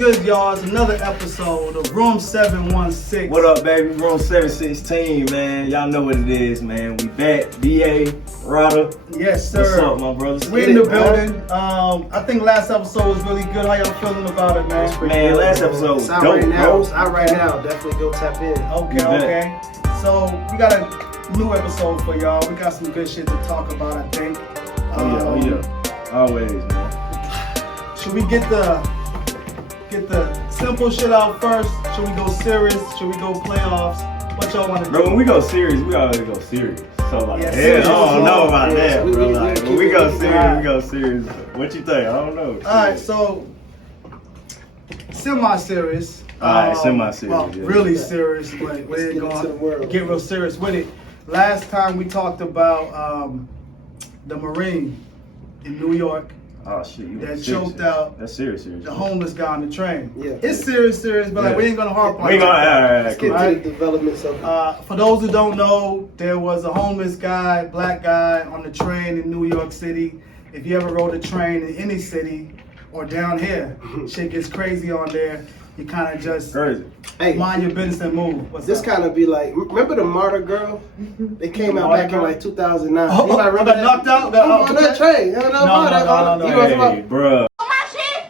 good, y'all? It's another episode of Room 716. What up, baby? Room 716, man. Y'all know what it is, man. We back. DA, Raida. Yes, sir. What's up, my brothers? We're in the building. I think last episode was really good. How y'all feeling about it, man? Man, last episode was out dope, right now. bro. It's out right now. Definitely go tap in. Okay. So we got a new episode for y'all. We got some good shit to talk about, I think. Oh yeah. Always, man. Should we get the simple shit out first? Should we go serious? Should we go playoffs? What y'all want to do? Bro, when we go serious, we always go serious. So like, Yeah, I serious. don't know about Yeah, that, we- bro. we- Like, we when we go keep it- serious, we go serious. What you think? I don't know. Alright, so semi-serious. Alright, semi-serious, Well, yeah. really serious, but Let's we're get into the gonna world. get real serious with it. Last time we talked about the Marine in New York Oh shit, you that serious. choked out That's serious. the homeless guy on the train. Yeah. It's serious, but like Yeah. we ain't gonna harp on We it. gonna alright, Let's cool. get to the developments of it. For those who don't know, there was a homeless guy, black guy, on the train in New York City. If you ever rode a train in any city or down here, shit gets crazy on there. You kind of just Crazy. Hey, mind your business and move. What's this up? kind of be like, remember the Martyr Girl? They came out Martyr back Girl? in like 2009. Oh, Anybody remember got that? knocked out? On that train. You know No, no. You know what I'm Hey, talking bruh. my shit.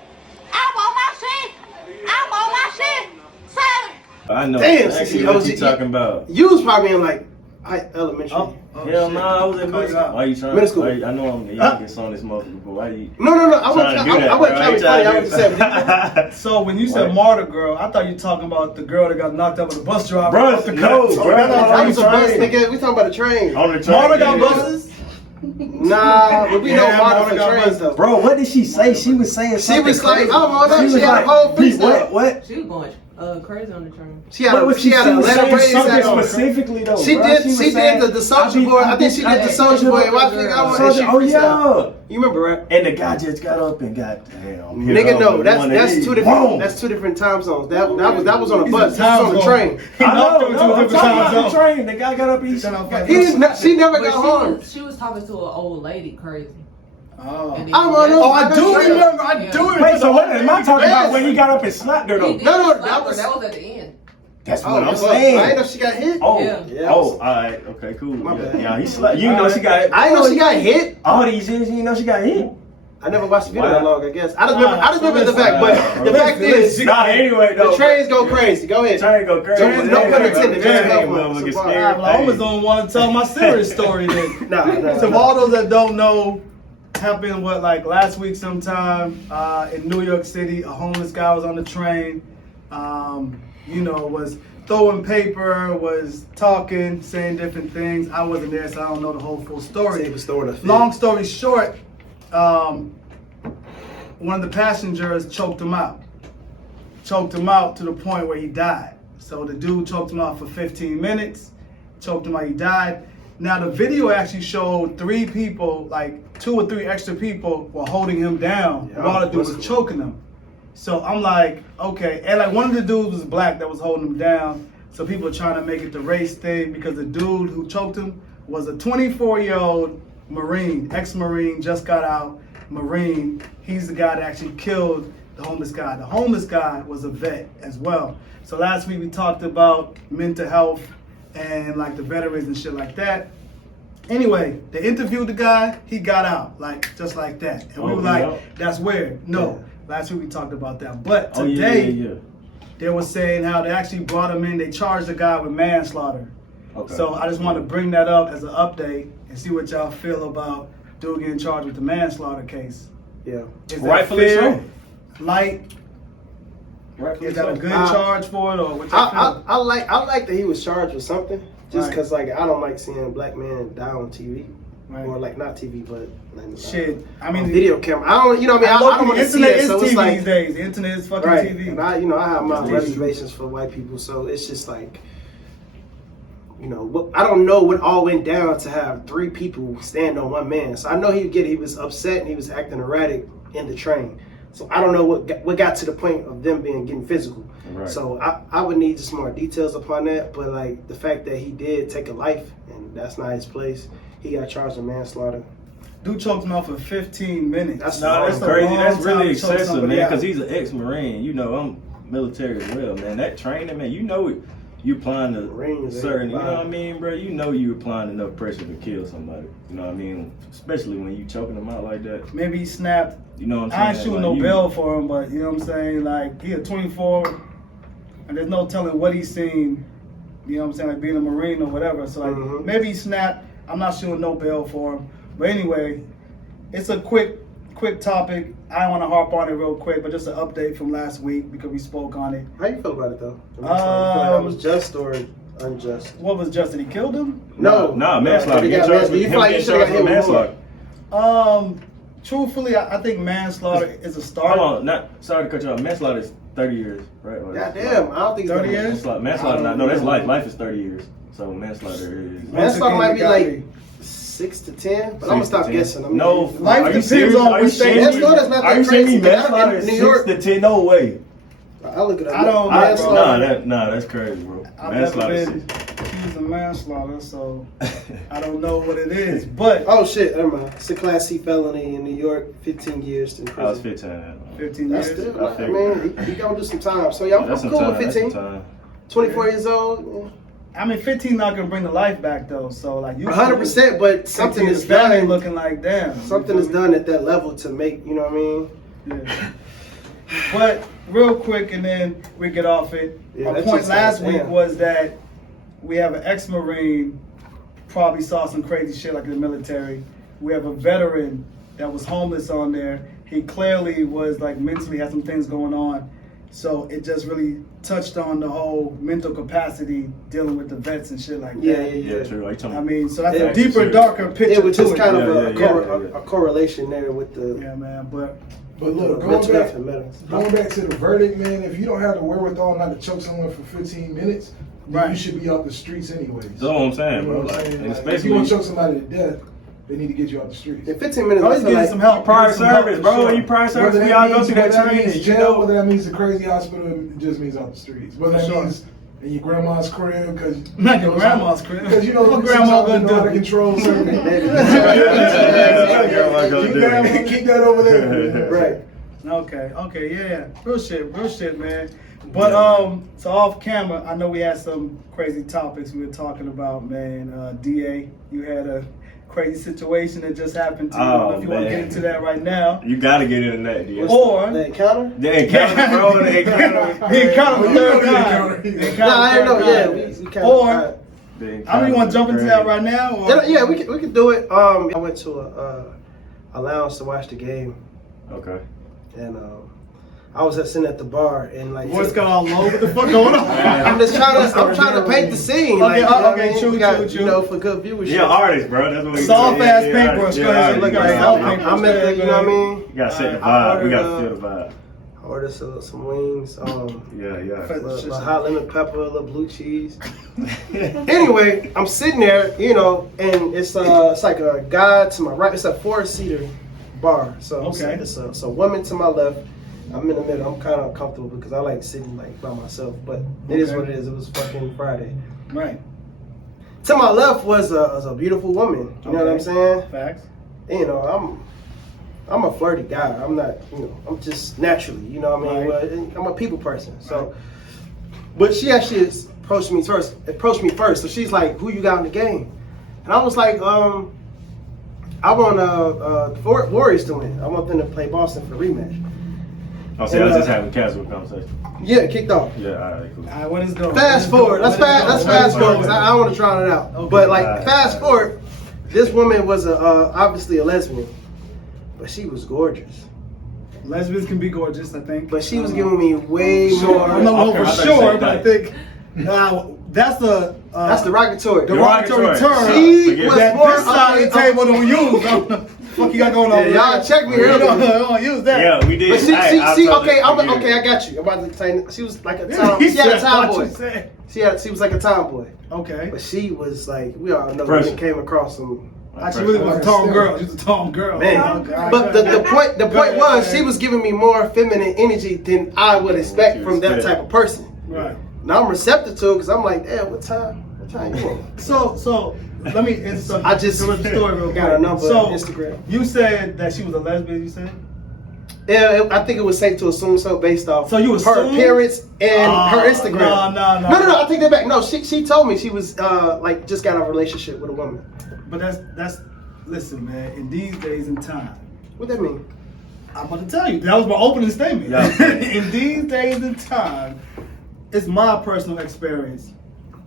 I want my shit. I want my shit. Sell it. I know Damn, exactly CC, what OG. you talking about. You was probably in like elementary. Hell shit. no, I was in middle Cut it out. school. Why you trying? Middle school. I know I'm the youngest on this motherfucker, but why you No. I trying to do that? I wasn't trying to be funny. I was just saying. that. So when you said Right. martyr girl, I thought you were talking about the girl that got knocked out with the bus driver. Bro, off the no, cut. bro. That was a bus, train. nigga. We talking about a train. On the train. Martyr got yeah. buses? Nah, but we know Yeah, Martyr Martyr for got trains buses. though. Bro, what did she say? She was saying She something was like, crazy. oh, no, She was she had a whole "Pete, freestyle." what? She was going crazy on the train. She had What a was she had a was letter saying raised something at her. specifically though. She bro. did. was She saying, did the Soju boy. I think she did the Soju boy. Watch it. Soju, oh yeah. You remember, right? And the guy just got up and got damn. Nigga, no, that's two different. That's two different time zones. That was on a bus. This was on the train. I know, He no, knocked I'm him to talking a about the different train. The guy got up and Shut up, He didn't. She never But got harmed. she was talking to an old lady crazy. Oh. And then I wanna know. Oh, I do remember. I do remember. Wait, so what am I talking about Yes. when he got up and slapped her He though? did No, slap that her. was- That was at the end. That's Oh, what I'm I saying. didn't know she got hit. Oh, Yeah. alright, okay, cool. My Yeah, bad. yeah, he slapped. You know she got. I didn't know she got hit. All these years, you know she got hit. I never watched the video Wow. that long. I guess I just remember the fact. Wow. But the fact is, Nah, anyway, though. the trains go crazy. Go ahead. Train go crazy. No pun intended, just Train, go for it. motherfucker, It's a bar. scared. I almost don't want to tell my serious story then. Nah. So for all those that don't know, happened like last week sometime in New York City. A homeless guy was on the train. Was throwing paper, was talking, saying different things. I wasn't there, so I don't know the whole full story. Save a story. Long story short, one of the passengers choked him out. Choked him out to the point where he died. So the dude choked him out for 15 minutes. Choked him out, he died. Now the video actually showed 3 people, like 2 or 3 extra people were holding him down Yeah, while the dude was that's choking him. So I'm like, okay. And like one of the dudes was black that was holding him down. So people are trying to make it the race thing because the dude who choked him was a 24-year-old Marine, ex-Marine, just got out, Marine. He's the guy that actually killed the homeless guy. The homeless guy was a vet as well. So last week we talked about mental health and like the veterans and shit like that. Anyway, they interviewed the guy, he got out, like just like that. And we were like, yeah. that's weird. No, last week we talked about that. But Oh, today, yeah. they were saying how they actually brought him in, they charged the guy with manslaughter. Okay. So I just want to bring that up as an update and see what y'all feel about dude getting charged with the manslaughter case. Yeah. Is that Rightfully fair? so. Light? Is that a good charge for it, or what y'all feel? I like that he was charged with something. Just Right. because like I don't like seeing a black man die on TV. Right. Or like not TV, but like, Shit, I on mean, video camera. I don't, you know what I mean. I don't want the to see internet it. is So TV it's like these days. The internet is fucking right. TV. And I have my It's reservations for white people, so it's just like, I don't know what all went down to have 3 people stand on one man. So I know he was upset and he was acting erratic in the train. So I don't know what got to the point of them getting physical. Right. So I would need just more details upon that. But like the fact that he did take a life and that's not his place. He got charged with manslaughter. Dude choked him out for 15 minutes. That's That's a crazy. long That's time really to choke excessive, somebody man. out. Because he's an ex-Marine. You know, I'm military as well, man. That training, man. You know, you applying to Marines, certain. You wow. know what I mean, bro? You know, you applying enough pressure to kill somebody. You know what I mean? Especially when you choking them out like that. Maybe he snapped. You know what I'm saying? I ain't shooting Like, no you- bail for him, but you know what I'm saying? Like, he a 24, and there's no telling what he's seen, you know what I'm saying, like being a Marine or whatever. So, like, Mhm. maybe he snapped. I'm not shooting no bail for him. But anyway, it's a quick topic. I don't want to harp on it real quick, but just an update from last week because we spoke on it. How you feel about it though? I mean, you feel like that was just or unjust? What was Justin? He killed him? No, Nah, manslaughter. You Get got charged manslaughter. with You feel like you him should have getting got hit charged with with more. manslaughter. Truthfully, I think manslaughter is a start. Hold on, sorry to cut you off. Manslaughter is 30 years, right? Or God damn, I don't think it's 30 that much. years? Manslaughter, no, that's life. Life is 30 years. So manslaughter is. Manslaughter might be Got like me. 6 to 10, but I'm gonna stop 6 to 10. guessing. I'm No, gonna- Life are you depends serious? on Are you what state. serious? That's not that Are you crazy, serious? but Manslaughter in is New 6 York- to 10. No way. I look at it. I don't know, manslaughter. Nah, that's crazy, bro. I've never Manslaughter is been accused of manslaughter, so I don't know what it is. But Oh shit, never mind. It's a Class C felony in New York, 15 years in I was prison. 15. 15 That's years. still, I I figured. mean, he gonna do some time. So yeah, I'm That's some cool time. with That's 15. some time. 24 years old. I mean, 15 not gonna bring the life back though. So like you, 100%, but something is family done. looking like damn. Something is done at that level to make, you know what I mean? Yeah. But real quick, and then we get off it. Yeah, My that's point just last like, week damn. was that we have an ex-Marine, probably saw some crazy shit like in the military. We have a veteran that was homeless on there. He clearly was like mentally had some things going on. So it just really touched on the whole mental capacity dealing with the vets and shit like Yeah, that. Yeah, true. Are you talking I mean, so that's Yeah, a deeper, serious. darker picture It was to just it. kind of Yeah. a correlation there with the Yeah, man. But But look, mental health and medicine. going back to the verdict, man, if you don't have the wherewithal not to choke someone for 15 minutes, then Right. you should be off the streets anyways. That's what I'm saying, You know bro. what I'm Like, saying? and Like, if especially you want to choke somebody to death, they need to get you off the streets. In 15 minutes, always I feel getting like some help. prior Get some help service, for bro. sure. You prior service. Whether We all go means- through that whether that training. means You jail, know. whether that means the crazy hospital, it just means off the streets. Whether that For sure. means in your grandma's crib, because Not your grandma's crib. Because you know What grandma gonna know how to do? control certain. Grandma gonna do it. Grandma, keep that over there. right. Okay, yeah. Real shit, man. But so off camera, I know we had some crazy topics we were talking about, man. DA, you had a crazy situation that just happened to you. I don't know if you want to get man. into that right now. You gotta get into that, dude. Or The encounter? The encounter, bro. The encounter. the encounter Oh, you third know the guy. encounter. The No, encounter No, I didn't know. third Yeah, guy. we kind Or of. I don't even want to jump into that right now. Or? Yeah, we can do it. I went to a lounge to watch the game, Okay. and I was sitting at the bar, and like Voice got all low. What the fuck going on? I'm trying to paint the scene. Okay, like, you know what I okay, mean? true, We got, true, true. You know, for good viewership. You're an artist, bro. That's what we Soft do. ass Yeah, paintbrush, yeah, go ahead. yeah, Look yeah, at yeah. soft Yeah. paintbrush. I'm at the, you know what I mean? You gotta set the I vibe. We ordered, gotta feel the vibe. I ordered some wings, Yeah. a hot lemon pepper, a little blue cheese. Anyway, I'm sitting there, you know, and it's like a guy to my right. It's a 4-seater bar, so Okay. it's a woman to my left. I'm in the middle. I'm kind of uncomfortable because I like sitting like by myself, but it is Okay. what it is. It was fucking Friday. Right. To my left was a beautiful woman. You know what I'm Okay. saying? Facts. You know, I'm a flirty guy. I'm not, you know, I'm just naturally, you know what I mean? Right. Well, I'm a people person. So, but she actually approached me first. So she's like, "Who you got in the game?" And I was like, I want Warriors to win. I want them to play Boston for rematch. Oh, see, I was just having a casual conversation. Yeah, it kicked off. Yeah, all right, cool. All right, what is going? Fast forward. Let's fast forward because I want to drown it out. Okay. But like, Alright, fast alright. forward. This woman was obviously a lesbian, but she was gorgeous. Lesbians can be gorgeous, I think. But she was giving me way Sure, more. I'm not know Okay, for I thought you sure, said but I that. think that's the That's derogatory. derogatory term She was that more this side of the table don't use. I don't know what the fuck you got going on? Yeah, over y'all there. check me You earlier. don't use that. Yeah, we did. But she, Hey, I see, totally okay, forget okay, it. I got you. I'm about to say, she was like a He tom. She had a said what tomboy. you said. She was like a tomboy, Okay. but she was like, we all know Fresh. we came across some. She really was a tall girl. She was a tall girl. Man, Okay. but the point Go ahead, was man. she was giving me more feminine energy than I would expect from that type of person. Right. Now I'm receptive to it because I'm like, damn, what time Time you want. So let me insert. I just the story real got a quick. number So on Instagram. you said that she was a lesbian. You said. Yeah, I think it was safe to assume so based off So you her assume? appearance and her Instagram. No. I take that back. No, she told me she was like just got a relationship with a woman. But that's listen, man. In these days and time, What that mean? I'm about to tell you. That was my opening statement. Yeah. In these days and time, it's my personal experience.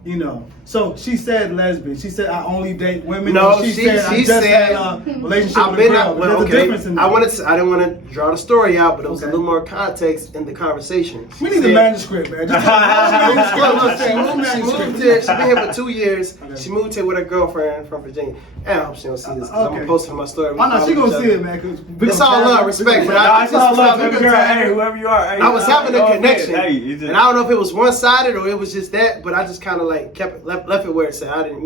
You know, so she said lesbian. She said I only date women. No, Or she said I she just said, had a relationship I've with a been girl. out. Well, There's a okay. difference in that. I didn't want to draw the story out, but it was a Okay. little more context in the conversation. We need a manuscript, man. Just She moved here. She's been here for 2 years. Okay. She moved here with her girlfriend from Virginia. And I hope she don't see this. 'Cause I'm Okay. gonna post it on my story. Why not? She gonna see it, man. 'Cause we It's gonna all tag love, her. respect, but Nah, it's all love, we baby gonna girl. tag her. Hey, whoever you are. Hey, I was having a go connection, ahead. Hey, you just- and I don't know if it was one-sided or it was just that, but I just kind of like left it where it said. I didn't,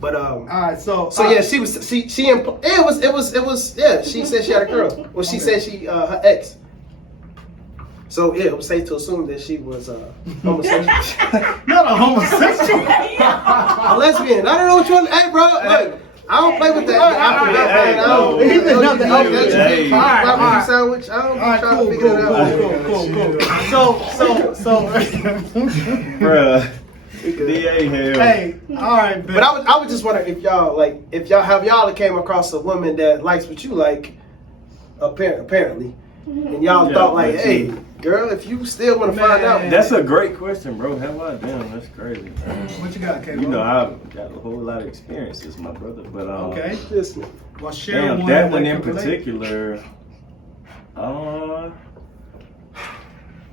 But All right, so yeah, she it was yeah. She said she had a girl. Well, she said she her ex. So yeah, it was safe to assume that she was homosexual, not a homosexual. a lesbian. I don't know which one. Hey, bro, look. I don't play with that. I forgot, hey, man. I don't. hey, He did not the hey. LGBT sandwich. I don't All right, try to figure it out. cool. So, Bruh. DA hell. hey, all right, But I would just wonder if y'all came across a woman that likes what you like, apparently, and y'all Yeah, thought like, that's hey, it. girl, if you still want to find out, That's a great question, bro. Have I? Damn, that's crazy. Man. what you got, Kavo? You know, I've got a whole lot of experiences, my brother. But Okay. listen. Well, share damn, one that one can in relate. particular.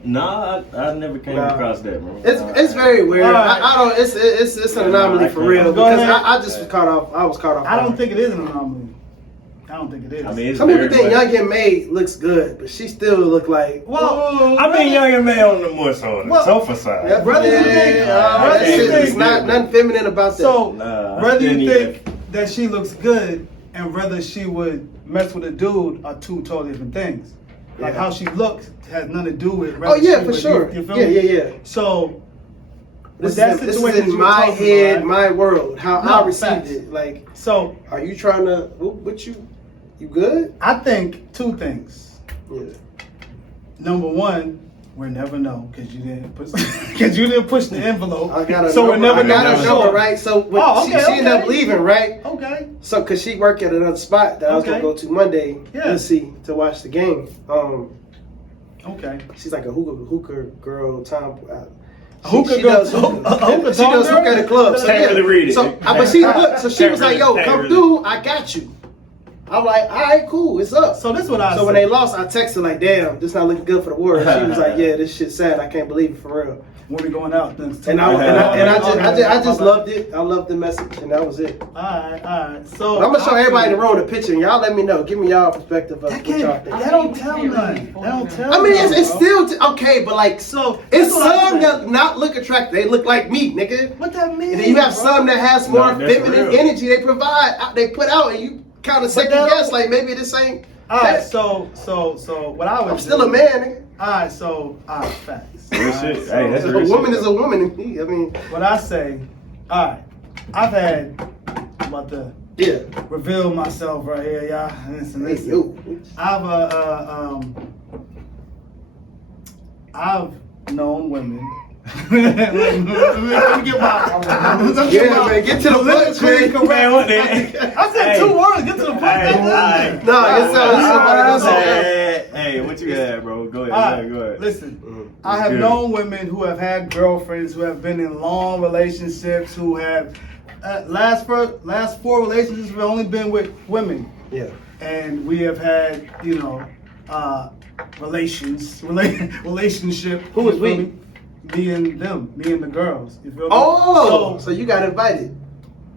Nah, I never came Nah. across that, bro. It's very weird. All right. I don't. It's an anomaly for real Go because ahead. I just was caught off. I was caught off. I don't think it is an anomaly. I don't think it is. I mean, it's Some people very think much- Young Get Made looks good, but she still look like. well, I mean, Young and Man on the more so on the Well, sofa side. Yeah, brother, you think- brother, that you shit is think- nothing feminine about that. so Nah, whether then you he- think that she looks good and whether she would mess with a dude are two totally different things. Like Yeah. how she looks has nothing to do with. Oh whether yeah, she for would- sure. You feel Yeah, me? yeah, yeah. So This that is situation in you were my talking head, about, my world, how No, I received facts. it. Like, so are you trying to? What you good? I think two things. Yeah. Number one, we'll never know because you didn't push the envelope. I got a so number. we'll never I got know a for number, sure. right? So when Oh, she okay, ended up okay. leaving, right? Okay. So cause she worked at another spot that I was gonna Okay. go to Monday. Yeah. Let's see to watch the game. Okay. She's like a hookah girl. Hookah girl. does hookah. She does hookah at a club. So, Can't really read it. So, but she look. So she Can't was like, really- "Yo, can't come really. through. I got you." I'm like, "All right, cool. It's up." So this is what I So say. when they lost, I texted like, "Damn, this not looking good for the Warriors." She was like, "Yeah, this shit's sad. I can't believe it for real." when we going out, then And I just loved it. I loved the message, and that was it. All right. So But I'm gonna show everybody in the room the picture, and y'all let me know. Give me y'all perspective of That what y'all can't. think. That don't tell nothing. That don't tell. I mean, it's nothing, bro. still okay, but like, So it's that's what I'm some saying. that not look attractive. They look like me, nigga. What that mean? And then you have bro? some that has more Nah, that's feminine real. energy they provide, they put out, and you kind of second that guess, don't- like maybe this ain't. All right. that. So what I would. I'm still a man, nigga. All right. So facts. Real All shit. right, Hey, that's so real A woman shit, is a woman to me. I mean, what I say. All right. I've had. I'm about to yeah. reveal myself right here, y'all. Listen. Hey, yo. I've known women. Let me get my. Yeah, man, get to the point, man. Man, what the- I said Hey. 2 words. Get to the point. Hey, alright. No, it's somebody else. Hey, what you got, bro? Go All ahead. right, Go ahead. listen. I have Good. known women who have had girlfriends, who have been in long relationships, who have last 4 relationships have only been with women, Yeah. and we have had relationship. Who was you feel we? me? Me and them, me and the girls. You feel me? Oh, so you got invited.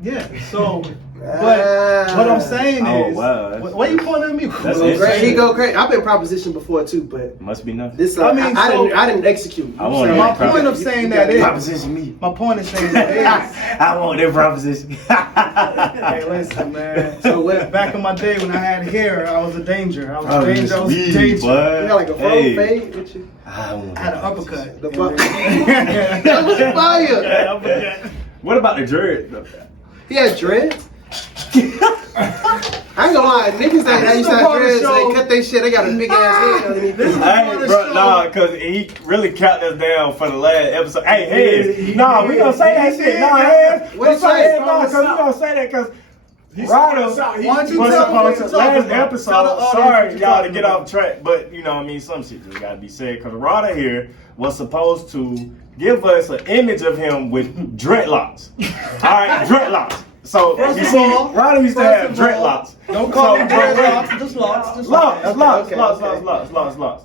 Yeah. So, but what I'm saying Oh, is, wow, that's- why you pointing at me? That's Go interesting. crazy. He go crazy. I've been propositioned before too, but Must be nothing. this I mean, I so- didn't execute. I want So that my proposition. point of saying that is, Proposition me. my point is saying that is. I want that proposition. Hey, listen, man. So back in my day when I had hair, I was a danger. I was a danger. I was a Me, danger. boy. You got like a fro Hey. fade with you. I want I had an that uppercut. The And fuck? then- That was fire. Yeah, uppercut. What about the dread? He had dreads. I ain't gonna lie, niggas that used to have dreads, they cut their shit, they got a big ass head underneath this. Hey, bro, nah, cause he really capped us down for the last episode. Hey, nah, we gonna say that shit. Nah, heads. What you say? Nah, cause we gonna say that cause Raida was Why don't you supposed tell me what to you're last talking about? episode. Tell the audience Sorry, what you're y'all, to talking get about. off track, but you know what I mean. Some shit just gotta be said. Cause Raida here was supposed to give us an image of him with dreadlocks. All right, dreadlocks. So First you of see, all- Raida used to first have of all, dreadlocks. Don't call So, them dreadlocks, just locks. Locks.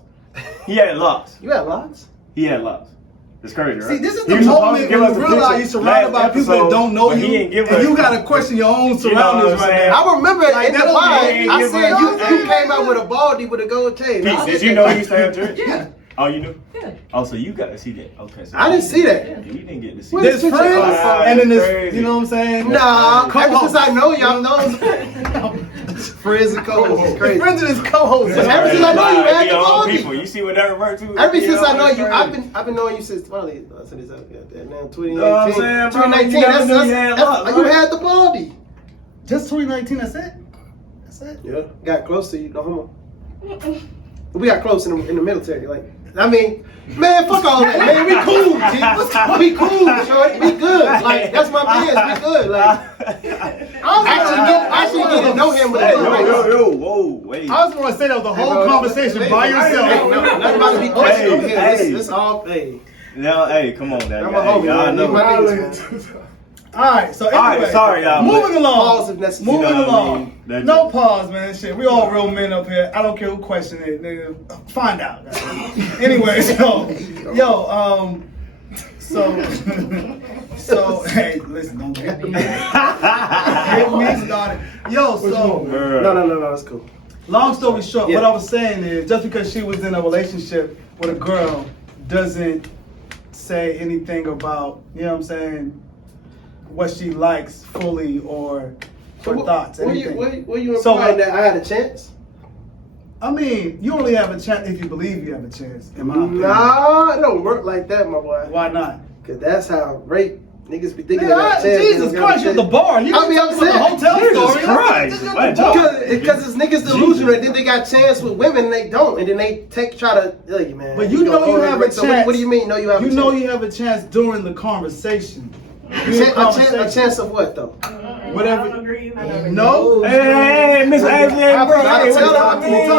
He had locks. You had locks? He had locks. It's crazy, right? See, this is He the was supposed moment to give when us you a realize picture you're surrounded by last people that episode, don't know but he you, didn't give and us- you gotta question your own surroundings what I'm right saying? now. I remember Like, in the that don't vibe, mean I give said us- you came out with a baldy with a gold chain. Pete, did you know he used to have dreads? Yeah. Oh, you knew? Yeah. Oh, so you got to see that. Okay. So I didn't see that. Yeah, you didn't get to see What that. There's is friends, picture? and then there's, Crazy. you know what I'm saying? Nah, Co-host. ever since I know you, I've known friends and co-hosts is crazy. Friends and his co-host. But ever since I know you, Nah, had be the your own baldy. people. You see what that revert to? Ever since I know it's you, crazy. I've been knowing you since now 2018, know what I'm saying, bro? 2019. You never knew you had luck, you right? had the baldy. Just 2019, that's it? That's it? Yeah, got close to you, no homo. We got close in the military, like. I mean, man, fuck all that, man. We cool, G. We cool, shorty. We good. Like, that's my biz. We good. Like, actually get to know him with that. Yo, whoa, wait. I just want to say that was the whole bro, conversation by Hey, yourself. no, nothing about to be questioned over here. Hey. This all, hey. Now, hey, come on, that I'm guy. a homie, Y'all man. know. Leave my niggas, All right, so anyway, Alright, sorry, y'all. moving along. Pause if necessary. Moving You know what I along. mean? That's No it. pause, man. Shit, we all real men up here. I don't care who question it, nigga. Find out. Anyway, so hey, listen, don't get me. Get me started. Yo, so No, that's cool. long story short, Yeah. what I was saying is just because she was in a relationship with a girl doesn't say anything about, you know what I'm saying, what she likes fully or her thoughts. Were Anything. you So, implying that I had a chance? I mean, you only have a chance if you believe you have a chance, in my opinion. Nah, it don't work like that, my boy. Why not? Cause that's how rape niggas be thinking Man, about chance. Jesus Christ, you're at the bar. You I mean, I'm talking about saying, the hotel Jesus story. Christ. Just What? at the bar. Because it's niggas delusional, and then they got chance with women, and they don't, and then they try to, you man. But you know you have a So chance. what do you mean? No, you have. You a know chance? you have a chance during the conversation. A chance of what though? Whatever. No. Hey, Miss Ashley, bro. I Hey, tell what's her, up, I can man?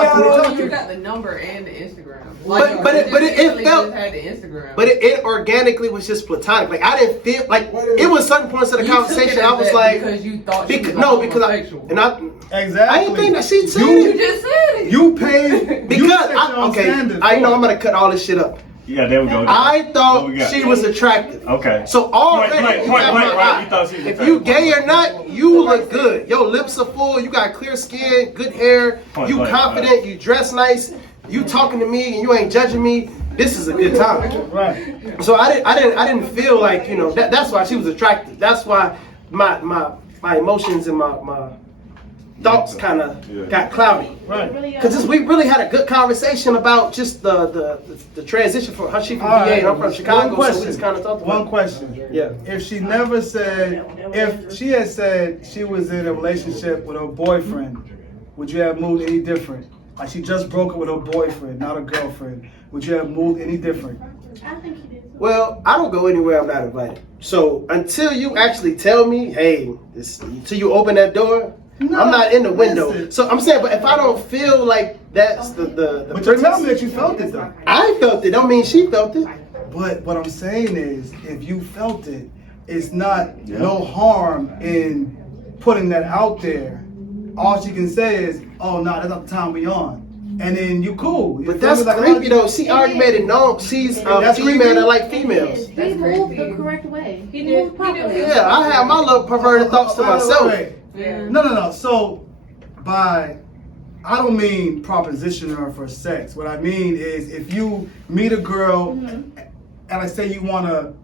talk. You got the number and the Instagram. But it literally felt- just had the Instagram. But it organically was just platonic. Like I didn't feel like it was certain points of the You took conversation. it I as was that like, because you thought she was because I homosexual. and I Exactly. I didn't think that she said You it. just said it. You paid. Because you set your own okay, standards I know for I'm gonna cut all this shit up. Yeah, there we go. I What thought we got? she was attractive. Okay. So already you Point, got my right. eye. You thought she was If attractive. you gay or not, you look good. Your lips are full. You got clear skin, good hair. Point, You confident. You dress nice. You talking to me and you ain't judging me. This is a good time. Right. So I didn't feel like that's why she was attractive. That's why my emotions and my thoughts kind of got cloudy. Right. Because we really had a good conversation about just the transition from her. She from All VA right. and I'm from Chicago, One so we just kind of talked about One question. Yeah. If she never said, if she had said she was in a relationship with her boyfriend, would you have moved any different? Like she just broke up with her boyfriend, not a girlfriend. Would you have moved any different? Well, I don't go anywhere I'm not invited. So until you actually tell me, hey, until you open that door, No, I'm not in the window. listen. So I'm saying, but if I don't feel like that's the But you tell me premise, that you felt it though. I felt it. Don't mean she felt it. But what I'm saying is, if you felt it, it's not no harm in putting that out there. All she can say is, "Oh no, that's not the time we on," and then you cool. You But feel that's me? Like a lot of creepy though. She already made it known she's a That's female creepy? that like females. He moved the correct way. He did. moved properly. Yeah, I have my little perverted thoughts to myself. Wait. Yeah. No. So, I don't mean proposition her for sex. What I mean is, if you meet a girl and I say you want to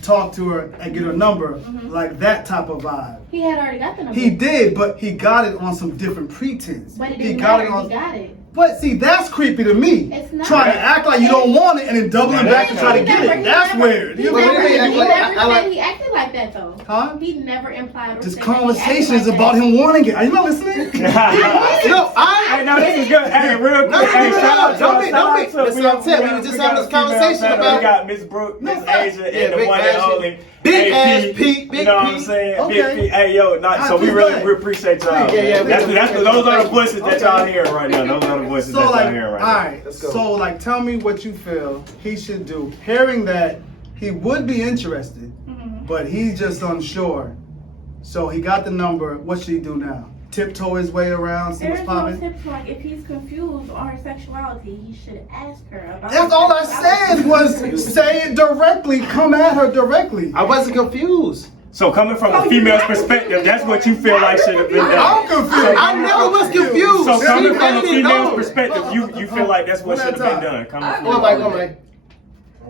talk to her and get her number, like that type of vibe. He had already got the number. He did, but he got it on some different pretense. But it He didn't got matter. it on. He got it. But see, that's creepy to me. It's not. Trying to act like you don't want it and then doubling back to try to get it. That's weird. He You Wait, know? wait, wait, never I said he acted like that though. Huh? He never implied or This said that he conversation acted is like about that. him wanting it. Are you not listening? Hey, no, this is good. Hey, real quick. No, Hey, no, shout out to don't our be- shout out don't be- to- that's we what I'm got- saying. we We got- were just we having got this a female conversation panel. about- We got Miss Brooke, Miss Asia, Yeah, and the big one ass and only big ass AP. Pete, You big know what I'm Pete. saying? Okay. Big P. Hey, yo, not, so we Please really go ahead. we appreciate y'all. Yeah, yeah, man. That's those are the voices that Okay. y'all hearing right now. Those are the voices So that y'all like, hearing right all now. right. Let's go. So like, tell me what you feel he should do. Hearing that he would be interested, but he's just unsure. So he got the number. What should he do now? Tiptoe his way around, see There's what's no popping? tips like if he's confused on her sexuality, he should ask her about. That's her all I sexuality. said was say it directly. Come at her directly. I wasn't confused. So coming from a Oh, female's you're perspective, that's what you feel like should have been I'm done. confused. I never was confused. So coming She from a made it female's known. perspective, you feel like that's what One should at have a been time. done. Coming I from Go, Mike, go, Mike.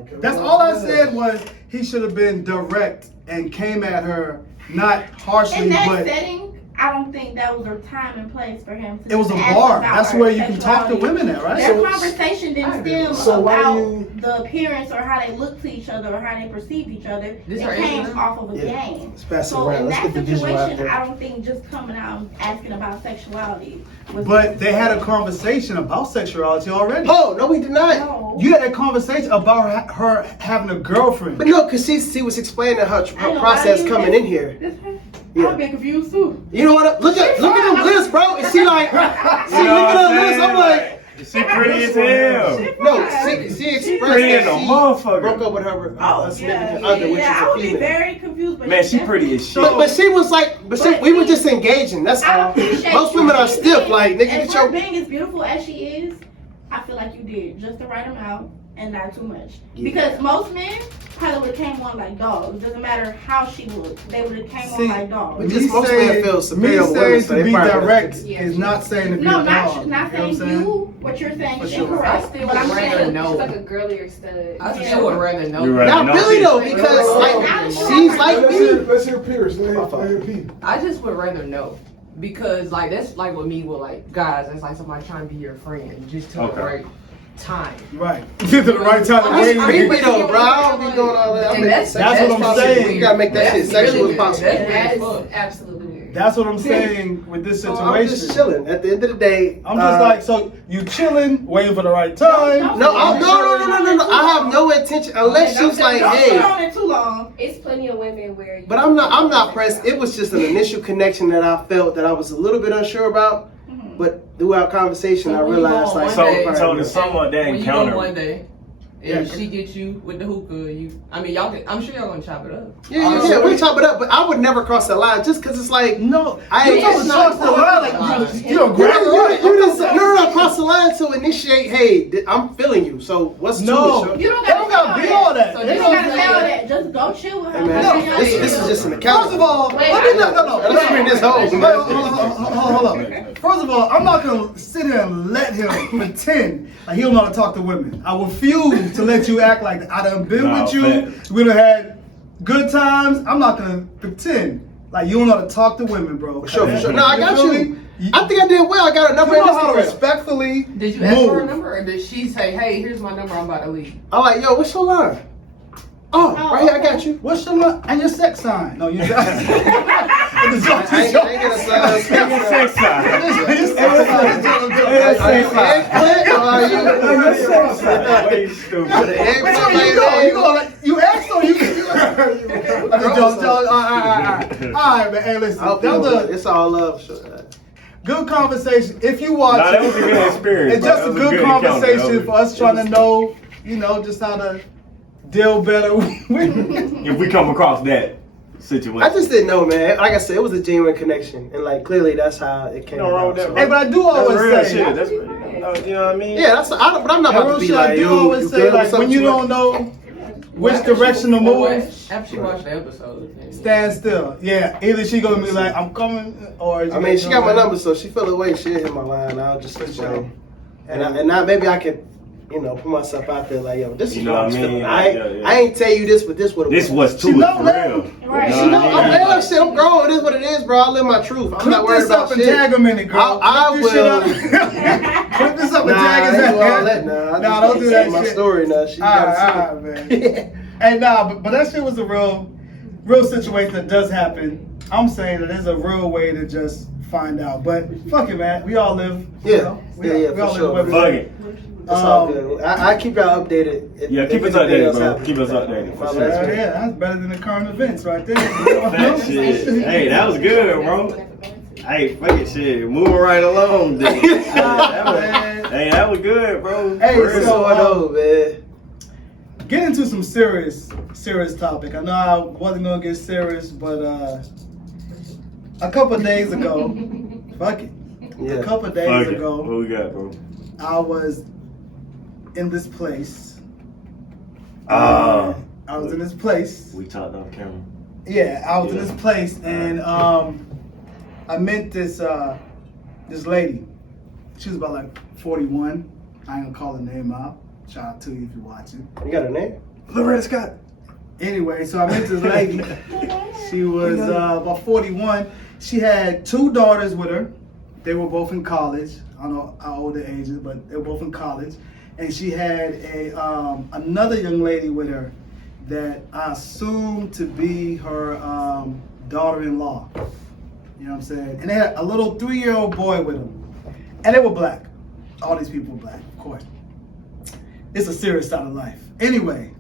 Okay, That's well, all I said was he should have been direct and came at her not harshly, In that but setting, I don't think that was a time and place for him to. it was a ask bar. about That's her where you can talk to sexuality. women at, right? Their So- conversation didn't stem So why about you- the appearance or how they looked to each other or how they perceived each other. This It her came Instagram? off of a Yeah. game. Let's pass it So around. in Let's that get the visual out situation, there. I don't think just coming out and asking about sexuality was. But they had a conversation about sexuality already. Oh, no, we did not. No. You had a conversation about her having a girlfriend. But no, because she was explaining her I know, process why you coming think- in here. This her? Yeah. I've been confused too. You know what? Look at them lips, bro. And she like, see, You know look what at I'm her lips. I'm saying? like, She pretty as hell. no, she expressed pretty that in a she motherfucker. broke up with her Yeah, significant yeah, other, which yeah. I would is a be female. very confused. But Man, she that's- pretty as shit. But she was like, we were just engaging. That's I all. appreciate Most you women are being- stiff. Like, nigga, and get her your. being as beautiful as she is, I feel like you did just the right amount and not too much. Yeah. Because most men probably would have came on like dogs. Doesn't matter how she looked, they would have came See, on like dogs. But just most men feel superior me to women, saying so to they be probably direct would've- Yeah. is not saying to be No, a dog. not You know what I'm saying you. What you're saying For is sure. I incorrect. still But I'm would rather saying know. She's like a girlier stud. I Yeah. still would rather know. You rather Not know. really though, because like she's like Let's me. hear Pierce. Let hear Pete. I just would rather know. Because like that's like with me with like guys, that's like somebody trying to be your friend just to Okay. the right time. Right. Get to the right time. I'm That's just- Wait, creepy though, bro. I don't be doing all that. I'm And making that's sex- That's what I'm fucking saying. weird. You gotta make that That's shit sexual really as possible. weird. That's weird That as is fuck. absolutely weird. That's what I'm saying with this So situation. I'm just chilling. At the end of the day, I'm just like, so you chilling, waiting for the right time. no, I have no intention unless she's like, don't hey. sit on it too long. It's plenty of women where you But I'm not pressed. It was just an initial connection that I felt that I was a little bit unsure about. But throughout conversation, So I when you realized go on like one day- So the sum of that When you go encounter. one day, Yeah. and she gets you with the hookah, y'all can, I'm sure y'all gonna chop it up. yeah, we chop it up. But I would never cross the line just because it's like No, I you ain't don't cross the line like you don't grab her. You just no cross the line to initiate. Hey, I'm feeling you. So what's No, to it? You don't they don't gotta be all that. So They You this don't don't gotta say all that. Just go chill with her. Hey, man, No, this is just an account. First of all, Wait, let me no. Let's bring this home. Wait, hold up. First of all, I'm not gonna sit here and let him pretend like he don't know how to talk to women. I refuse to let you act like that. I done been Nah, with you. facts. We done had good times. I'm not gonna pretend like you don't know how to talk to women, bro. For sure. No, I got feel you. me? I think I did well. I got a number You in know how to Instagram. respectfully Did you ask for a move. number, or did she say, "Hey, here's my number, I'm about to leave"? I'm like, yo, what's your line? Oh, right here, I got you. What's your name and your sex sign? No, you. I ain't gonna sign. Sex side. Way stupid. You asked or Alright, man. Hey, listen. That was a It's all love. good conversation. If you watch Nah, that was a good experience. it's bro. just That a was good encounter. conversation That for was- us trying to know, just how to deal better with If we come across that situation. I just didn't know, man. Like I said, it was a genuine connection, and like clearly that's how it came. No wrong with about, that, Hey, but I do That's always real say, shit. That's you know what I mean? Yeah, but I'm not Hey, about real to be shit, I like do you. always You say, good or like, when something you to don't it? know which direction to move, After she watched the episode. then- stand still. Yeah, either she gonna be like, I'm coming, or I mean, she got my number, so she feel away. She hit my line. I'll just keep going. And maybe I could put myself out there like, yo, this is You know what I'm what I mean? feeling. Yeah. I ain't tell you this, but this what it This was. was too know for that. real. Right. You She know, what I mean? I'm shit. I'm grown. It is what it is, bro. I live my truth. I'm Clip not worried this up about and shit. tag him in it, girl. I Clip this shit will. up. Clip this up and Nah, tag I his ain't do all ass. that. Nah, I Nah, just don't do that my shit. story now. She All got right, man. Hey, nah, but that shit was a real situation that does happen. I'm saying that there's a real way to just find out. But fuck it, man. We all live. Yeah. You know? We Yeah, all for live sure, the way we Fuck live. it. It's all good. I keep y'all updated. Yeah, keep us updated, bro. Keep us updated. For sure. Yeah, that's better than the current events right there. That shit. Hey, that was good, bro. Hey, fuck it, shit. Moving right along, dude. That was good, bro. Hey, For real. so, man. Get into some serious topic. I know I wasn't gonna get serious, but a couple of days ago, fuck it. Yeah. A couple of days Fuck it. ago, What we got, bro? I was in this place. Ah. I was in this place. We talked off camera. Yeah, I was in this place, and I met this this lady. She was about like 41. I ain't gonna call her name out. Shout out to you if you're watching. You got a name? Loretta Scott. Anyway, so I met this lady. She was about 41. She had 2 daughters with her. They were both in college. I don't know how old their age is, but they were both in college. And she had another young lady with her that I assumed to be her daughter-in-law. You know what I'm saying? And they had a little 3-year-old boy with them. And they were black. All these people were black, of course. It's a serious side of life. Anyway,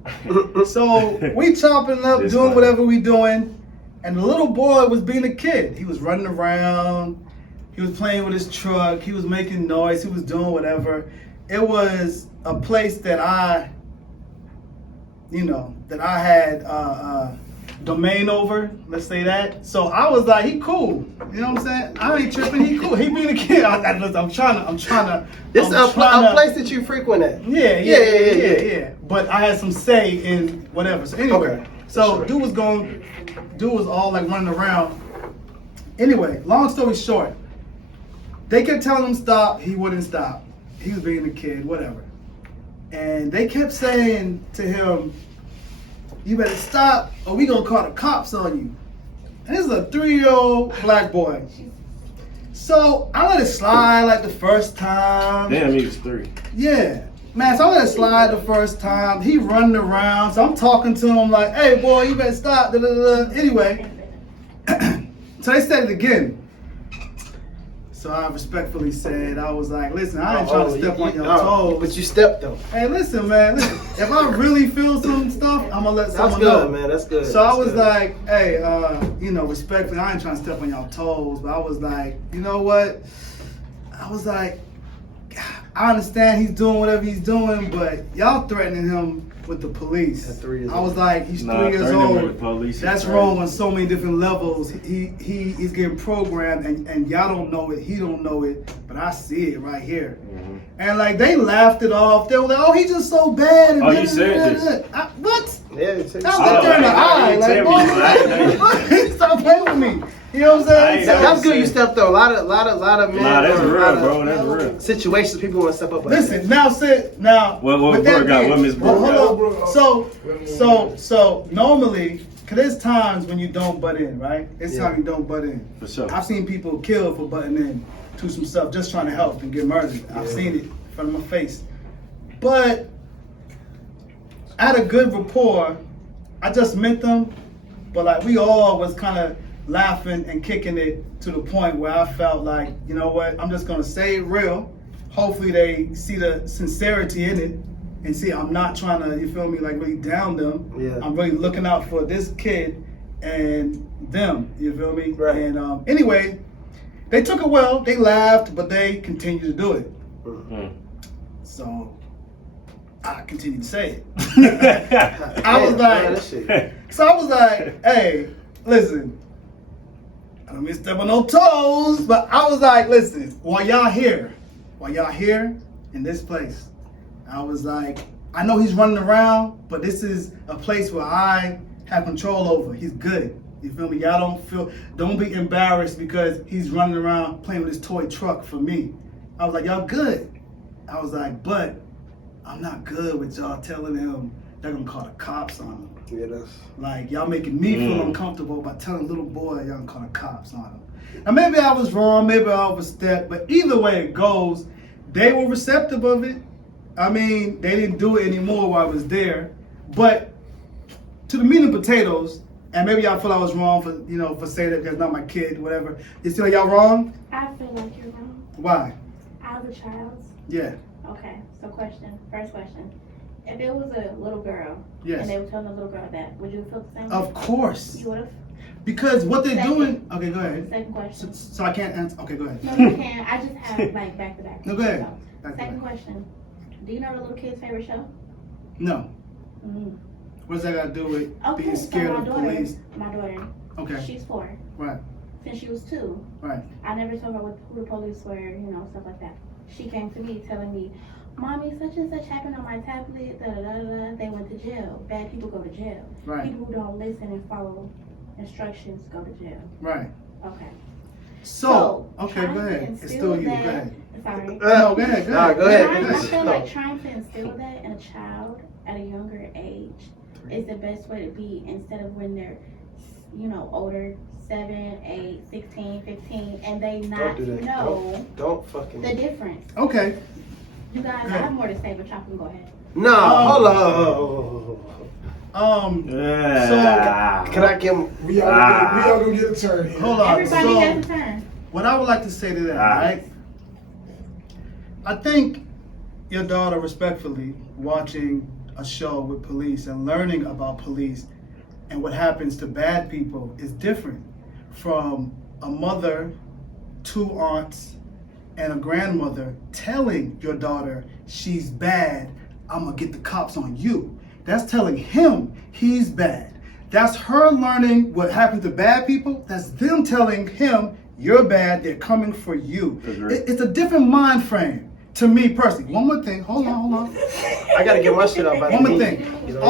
so we chopping up, This doing one. whatever we doing, and the little boy was being a kid. He was running around, he was playing with his truck, he was making noise, he was doing whatever. It was a place that I had domain over, let's say that. So I was like, he cool. You know what I'm saying? I ain't tripping, he cool. He being a kid. Listen, I'm trying to. This is a place that you frequent at. Yeah. But I had some say in whatever. So anyway, Okay. so Sure. dude was all like running around. Anyway, long story short, they kept telling him stop, he wouldn't stop. He was being a kid, whatever. And they kept saying to him, you better stop or we gonna call the cops on you. And this is a 3-year-old black boy. So I let it slide like the first time. Damn, he was 3. Yeah. Man, so I let it slide the first time. He running around. So I'm talking to him like, hey boy, you better stop. Da, da, da. Anyway, so they said it again. So I respectfully said, I was like, listen, I ain't trying to step on your toes. But you stepped though. Hey, listen, man. Listen, if I really feel some stuff, I'm gonna let That's someone good, know. man. That's good. So I That's was good. like, hey, respectfully, I ain't trying to step on y'all toes, but I was like, you know what? I was like, I understand he's doing whatever he's doing, but y'all threatening him with the police. At 3 years I was old. like, he's Nah, 3 years threatening him with old. the police is That's crazy. wrong on so many different levels. He's getting programmed, and y'all don't know it. He don't know it, but I see it right here. Mm-hmm. And like they laughed it off. They were like, "Oh, he's just so bad." And Oh, you said this? What? Yeah, it's That was looked her in the eye. Like, stop playing with me. You know what I'm saying? That's good. You stepped though. A lot of men. Nah, that's or a real, lot of bro. That's real. Situations people want to step up. Like Listen, that. now. What with that Brooke got? being- What Miss Brooke well, got? hold on. So normally, cause there's times when you don't butt in, right? It's Yeah. time you don't butt in. For sure. I've seen people killed for butting in to some stuff, just trying to help and get murdered. I've Yeah. seen it in front of my face. But I had a good rapport. I just met them, but like we all was kind of laughing and kicking it to the point where I felt like, you know what, I'm just gonna say it real. Hopefully they see the sincerity in it and see I'm not trying to, you feel me, like really down them. Yeah. I'm really looking out for this kid and them, you feel me? Right. And anyway, they took it well, they laughed, but they continued to do it. Mm. So I continued to say it. Damn, I was man, like, that shit. so I was like, hey, listen, I don't mean to step on no toes, but I was like, listen, while y'all here in this place, I was like, I know he's running around, but this is a place where I have control over. He's good. You feel me? Y'all don't be embarrassed because he's running around playing with his toy truck for me. I was like, y'all good. I was like, but I'm not good with y'all telling him they're gonna call the cops on him. Yeah, that's. Like, y'all making me feel uncomfortable by telling little boy y'all gonna call the cops on him. Now, maybe I was wrong, maybe I overstepped, but either way it goes, they were receptive of it. I mean, they didn't do it anymore while I was there. But to the meat and potatoes, and maybe y'all feel I was wrong for, for saying that that's not my kid, whatever. You feel like y'all wrong? I feel like you're wrong. Why? I was a child. Yeah. Okay, so first question. If it was a little girl Yes. and they were telling the little girl that, would you feel the same way? Of course. You would have? Because what they're Second. doing. Okay, go ahead. Second question. So I can't answer. Okay, go ahead. No, you can. I just have like back to back. No, go ahead. So, Back to second back. question. Do you know the little kid's favorite show? No. Mm. What does that got to do with Okay, being scared so of police? my daughter, Okay. she's 4. Right. Since she was 2, Right. I never told her who the police were, stuff like that. She came to me telling me, Mommy, such and such happened on my tablet, they went to jail. Bad people go to jail. Right. People who don't listen and follow instructions go to jail. Right. Okay. So okay, trying go to ahead. It's instill still you. Go that- ahead. Sorry. No, go ahead. Go Nah, ahead. go ahead. I feel like trying to instill that in a child at a younger age is the best way to be, instead of when they're, older, 7, 8, 16, 15, and they Don't not do that. know Don't fucking. the difference. Okay. You guys, I Good. have more to say, but y'all can go ahead. Nah, hold on. Yeah. Can I give him? We all gonna get a turn here. Hold on. Everybody So has a turn. what I would like to say to that, right? I think your daughter, respectfully, watching a show with police and learning about police and what happens to bad people is different from a mother, 2 aunts, and a grandmother telling your daughter she's bad, I'm gonna get the cops on you. That's telling him he's bad. That's her learning what happens to bad people. That's them telling him you're bad, they're coming for you. Agree. It's a different mind frame to me personally. One more thing, hold on. I gotta get my shit up. One more thing. You know,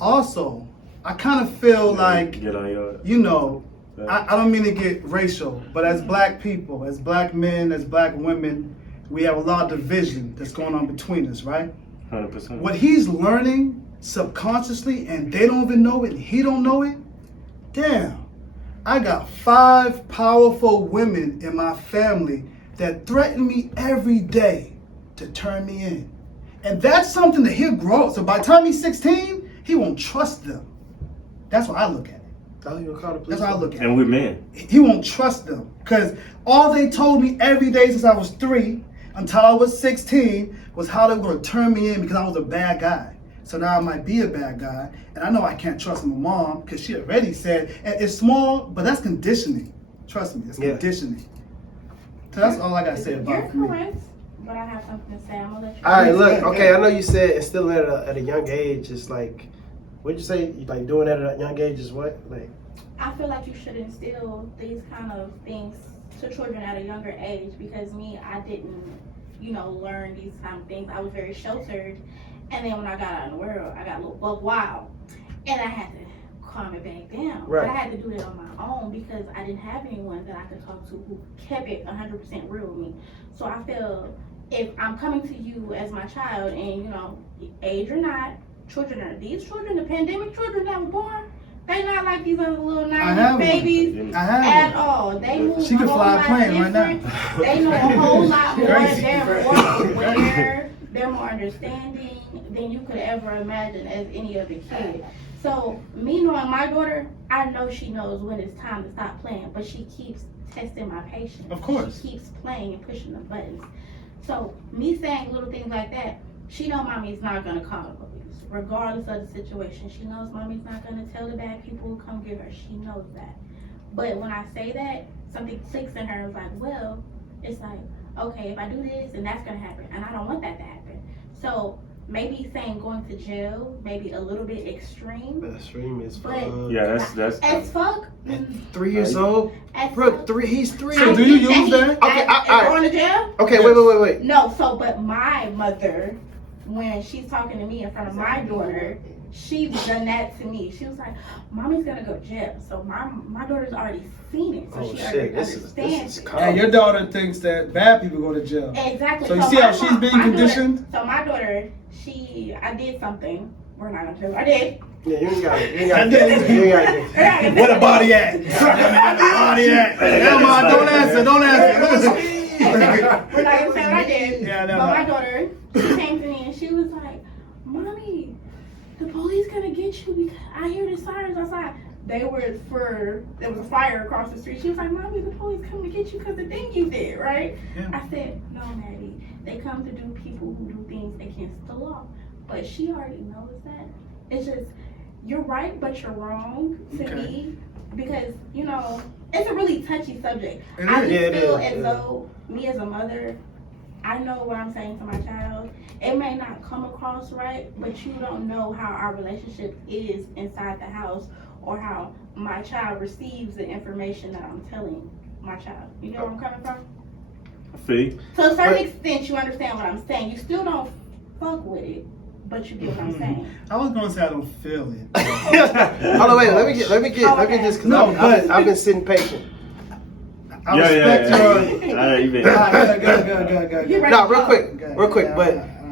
Also, I kind of feel like, Get on your. I don't mean to get racial, but as black people, as black men, as black women, we have a lot of division that's going on between us, right? 100%. What he's learning subconsciously and they don't even know it and he don't know it, damn, I got 5 powerful women in my family that threaten me every day to turn me in. And that's something that he'll grow. So by the time he's 16, he won't trust them. That's what I look at it. Oh, you gonna call the police? That's what I look at it. And we're men. He won't trust them because all they told me every day since I was 3 until I was 16 was how they were going to turn me in because I was a bad guy. So now I might be a bad guy, and I know I can't trust my mom because she already said, and it's small, but that's conditioning. Trust me, it's conditioning. So that's all I got to say about You're it for me. correct, but I have something to say. I'm gonna let you. All right, look. Okay, I know you said instilling it at a young age is like, what'd you say? Like doing that at a young age is what? Like. I feel like you should instill these kind of things to children at a younger age, because me, I didn't, learn these kind of things. I was very sheltered, and then when I got out in the world, I got a little buck wild, and I had to calm it back down. Right. But I had to do it on my own because I didn't have anyone that I could talk to who kept it 100% real with me. So I feel if I'm coming to you as my child, and age or not, these children, the pandemic children that were born, they not like these other little I have 90s one. babies I have at one. all. They move She a can whole fly a lot plane right different. now. They know a whole lot more. Crazy. They're more aware. They're more understanding than you could ever imagine as any other kid. So me knowing my daughter, I know she knows when it's time to stop playing, but she keeps testing my patience. Of course. She keeps playing and pushing the buttons. So me saying little things like that, she know mommy's not gonna call the police. Regardless of the situation, she knows mommy's not gonna tell the bad people who come get her. She knows that. But when I say that, something clicks in her. It's like, well, it's like, okay, if I do this, then that's gonna happen, and I don't want that to happen. So maybe saying going to jail, maybe a little bit extreme. Extreme is But- fuck. Yeah, that's. As fuck. 3 years old. As Bro, fuck. 3. He's 3. So do you use that? Okay, I- Going to jail? Okay, wait. No, but my mother, when she's talking to me in front of my daughter, she's done that to me. She was like, "Mommy's gonna go to jail." So my daughter's already seen it, so Oh she shit, already this understands is it. common. And your daughter thinks that bad people go to jail. Exactly. So you see how she's being conditioned? So my daughter, I did something. We're not gonna tell you. I did. Yeah, you ain't got it. You ain't got it. You ain't got it. Where the body at? Where the body at? Emma, don't answer. Don't answer. We're not gonna say what I did. Yeah, no, but no. my daughter, she came to me and she was like, "Mommy, the police gonna get you because I hear the sirens outside." There was a fire across the street. She was like, "Mommy, the police come to get you because the thing you did, right?" Yeah. I said, "No, Maddie. They come to do people who do things against the law." But she already knows that. It's just, you're right, but you're wrong to Okay. me because, you know, it's a really touchy subject. It I is. just Yeah, it feel is, as yeah. though me as a mother, I know what I'm saying to my child. It may not come across right, but you don't know how our relationship is inside the house or how my child receives the information that I'm telling my child. You know where I'm coming from? Fee. To a certain But- extent, you understand what I'm saying. You still don't fuck with it, but you get what I'm saying. I was gonna say I don't feel it. Hold on, wait. Let me get this. Cause No, I've been sitting patient. I respect your. You been. Good. You right. No, real quick.